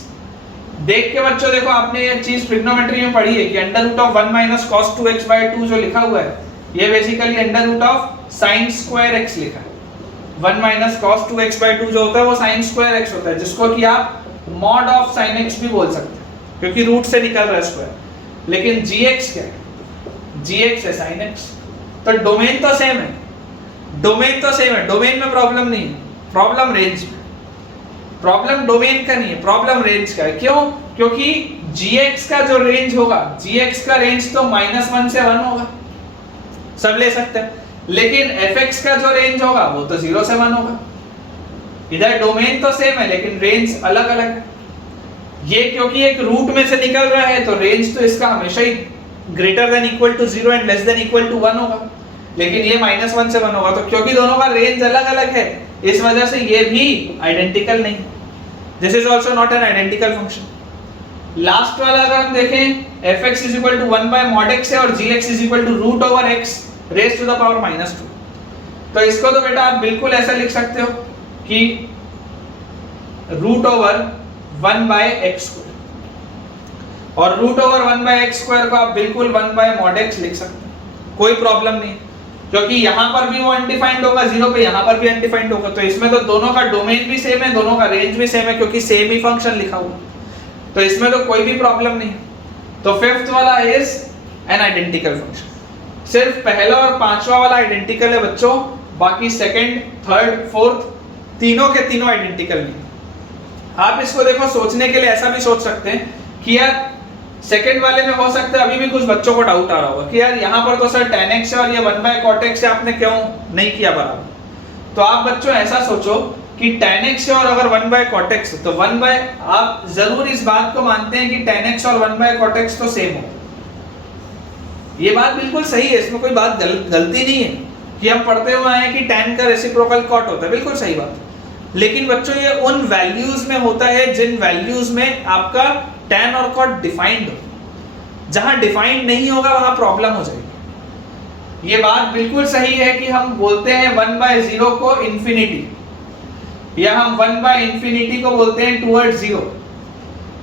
देख के बच्चों देखो, आपने ये चीज ट्रिग्नोमेट्री में पढ़ी है कि under root of 1 minus cos 2x by 2 जो लिखा हुआ है ये basically under root of sin square x लिखा है। 1 माइनस cos 2x by 2 जो होता है वो sin स्क्वायर x होता है, जिसको कि आप मॉड ऑफ sin x भी बोल सकते हैं, क्योंकि रूट से निकल रहा है स्क्वायर। लेकिन gx क्या है? gx है sin x। तो डोमेन तो सेम है, डोमेन तो सेम है, डोमेन में प्रॉब्लम नहीं है, प्रॉब्लम रेंज में। प्रॉब्लम डोमेन का नहीं है, प्रॉब्लम रेंज का है। क्यों? क्योंकि gx का जो रेंज होगा, gx का रेंज तो -1 से 1 होगा, सब ले सकते हैं, लेकिन fx का जो रेंज होगा वो तो 0 से 1 होगा। इधर डोमेन तो सेम है लेकिन रेंज अलग अलग है। ये क्योंकि एक रूट में से निकल रहा है तो रेंज तो इसका हमेशा ही greater than equal to 0 and less than equal to 1 होगा, लेकिन ये -1 से 1 होगा। तो क्योंकि दोनों का रेंज अलग अलग है इस वजह से ये भी आइडेंटिकल नहीं। This is also not an identical function. Last वाला अगर हम देखें fx is equal to 1 by mod x है और gx is equal to root over x raise to the power -2। तो इसको तो बेटा आप बिल्कुल ऐसा लिख सकते हो कि root over 1 by x square, और root over 1 by x square को आप बिल्कुल 1 बाय mod x लिख सकते हैं, कोई प्रॉब्लम नहीं, क्योंकि यहाँ पर भी वो अनडिफाइंड होगा 0 पे, यहाँ पर भी अनडिफाइंड होगा। तो इसमें तो दोनों का डोमेन भी सेम है, दोनों का रेंज भी सेम है, क्योंकि सेम ही फंक्शन लिखा हुआ, तो इसमें तो कोई भी प्रॉब्लम नहीं। तो फिफ्थ वाला इज एन आइडेंटिकल फंक्शन। सिर्फ पहला और पांचवा वाला आइडेंटिकल है बच्चों, बाकी सेकंड, थर्ड, फोर्थ तीनों के तीनों आइडेंटिकल नहीं। आप इसको देखो, सोचने के लिए ऐसा भी सोच सकते हैं कि यार सेकंड वाले में हो सकता है अभी भी कुछ बच्चों को डाउट आ रहा होगा कि यार यहाँ पर तो सर tan x है और ये 1 बाय cot x है, आपने क्यों नहीं किया बराबर। तो आप बच्चों ऐसा सोचो कि tan x है और अगर 1 by cot x है तो 1 by, आप जरूर इस बात को मानते हैं कि tan x और 1 by cot x तो सेम हो। ये बात बिल्कुल सही है, इसमें कोई बात गलती नहीं है कि हम पढ़ते हुए आए कि tan का रेसिप्रोकल cot होता है, बिल्कुल सही बात है। लेकिन बच्चों ये उन वैल्यूज में होता है जिन वैल्यूज में आपका tan और cot डिफाइंड हो। जहां डिफाइंड नहीं होगा वहां प्रॉब्लम हो जाएगी। ये बात बिल्कुल सही है कि हम बोलते हैं 1 by 0 को इंफिनिटी, या हम 1 by इंफिनिटी को बोलते हैं टुवर्ड 0,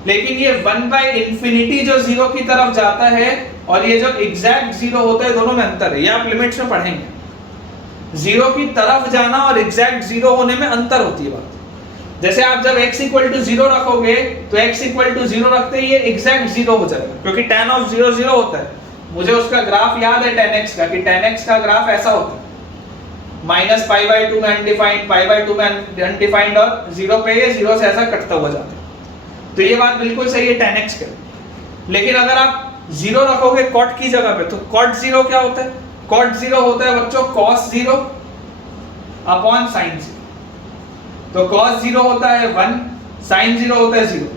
लेकिन ये 1 by इंफिनिटी जो 0 की तरफ जाता है और ये जो एग्जैक्ट 0 होता है, दोनों में अंतर है। ये आप लिमिट्स में पढ़ेंगे। 0 की तरफ जाना और एग्जैक्ट 0 होने में अंतर होती है बात। जैसे आप जब x इक्वल टू 0 रखोगे तो x इक्वल टू 0 रखते ही ये एग्जैक्ट 0 हो जाएगा, क्योंकि tan ऑफ 0 0 होता है। मुझे उसका ग्राफ याद है tan x का, कि tan x का ग्राफ ऐसा होता है, -π/2 में अनडिफाइंड, π/2 में अनडिफाइंड, और 0 पे ये 0 से ऐसा कटता हुआ जाता है। तो ये बात बिल्कुल सही है tan x का। लेकिन अगर आप 0 रखोगे cot की जगह पे तो cot 0 क्या होता है? cot 0 होता है बच्चों cos 0 अपॉन sin 0। तो cos 0 होता है 1, sin 0 होता है 0।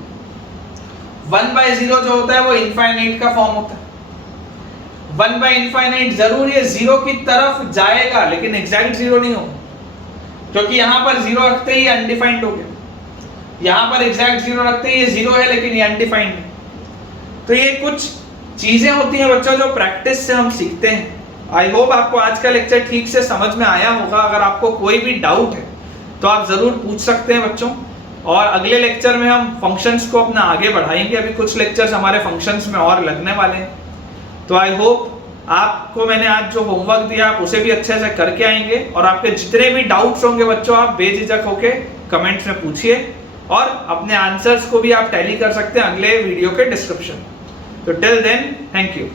1 by 0 जो होता है वो इनफाइनाइट का फॉर्म होता है। 1 by इनफाइनाइट जरूर ये 0 की तरफ जाएगा, लेकिन एग्जैक्ट 0 नहीं होगा, क्योंकि यहाँ पर 0 रखते ही अनडिफाइंड हो गया। यहाँ पर एग्जैक्ट 0 रखते ही ये 0 है, लेकिन ये अनडिफाइंड है। तो ये कुछ चीजें होती हैं बच्चों जो प्रैक्टिस से हम सीखते हैं। आई होप आपको आज का लेक्चर ठीक से समझ में आया होगा। अगर आपको कोई भी डाउट है तो आप जरूर पूछ सकते हैं बच्चों, और अगले लेक्चर में हम फंक्शंस को अपना आगे बढ़ाएंगे। अभी कुछ लेक्चर्स हमारे फंक्शंस में और लगने वाले हैं। तो आई होप आपको मैंने आज जो होमवर्क दिया आप उसे भी अच्छे से करके आएंगे, और आपके जितने भी डाउट्स होंगे बच्चों आप बेझिझक होके कमेंट्स में पूछिए, और अपने आंसर्स को भी आप टैली कर सकते हैं अगले वीडियो के डिस्क्रिप्शन में। तो टिल देन, थैंक यू।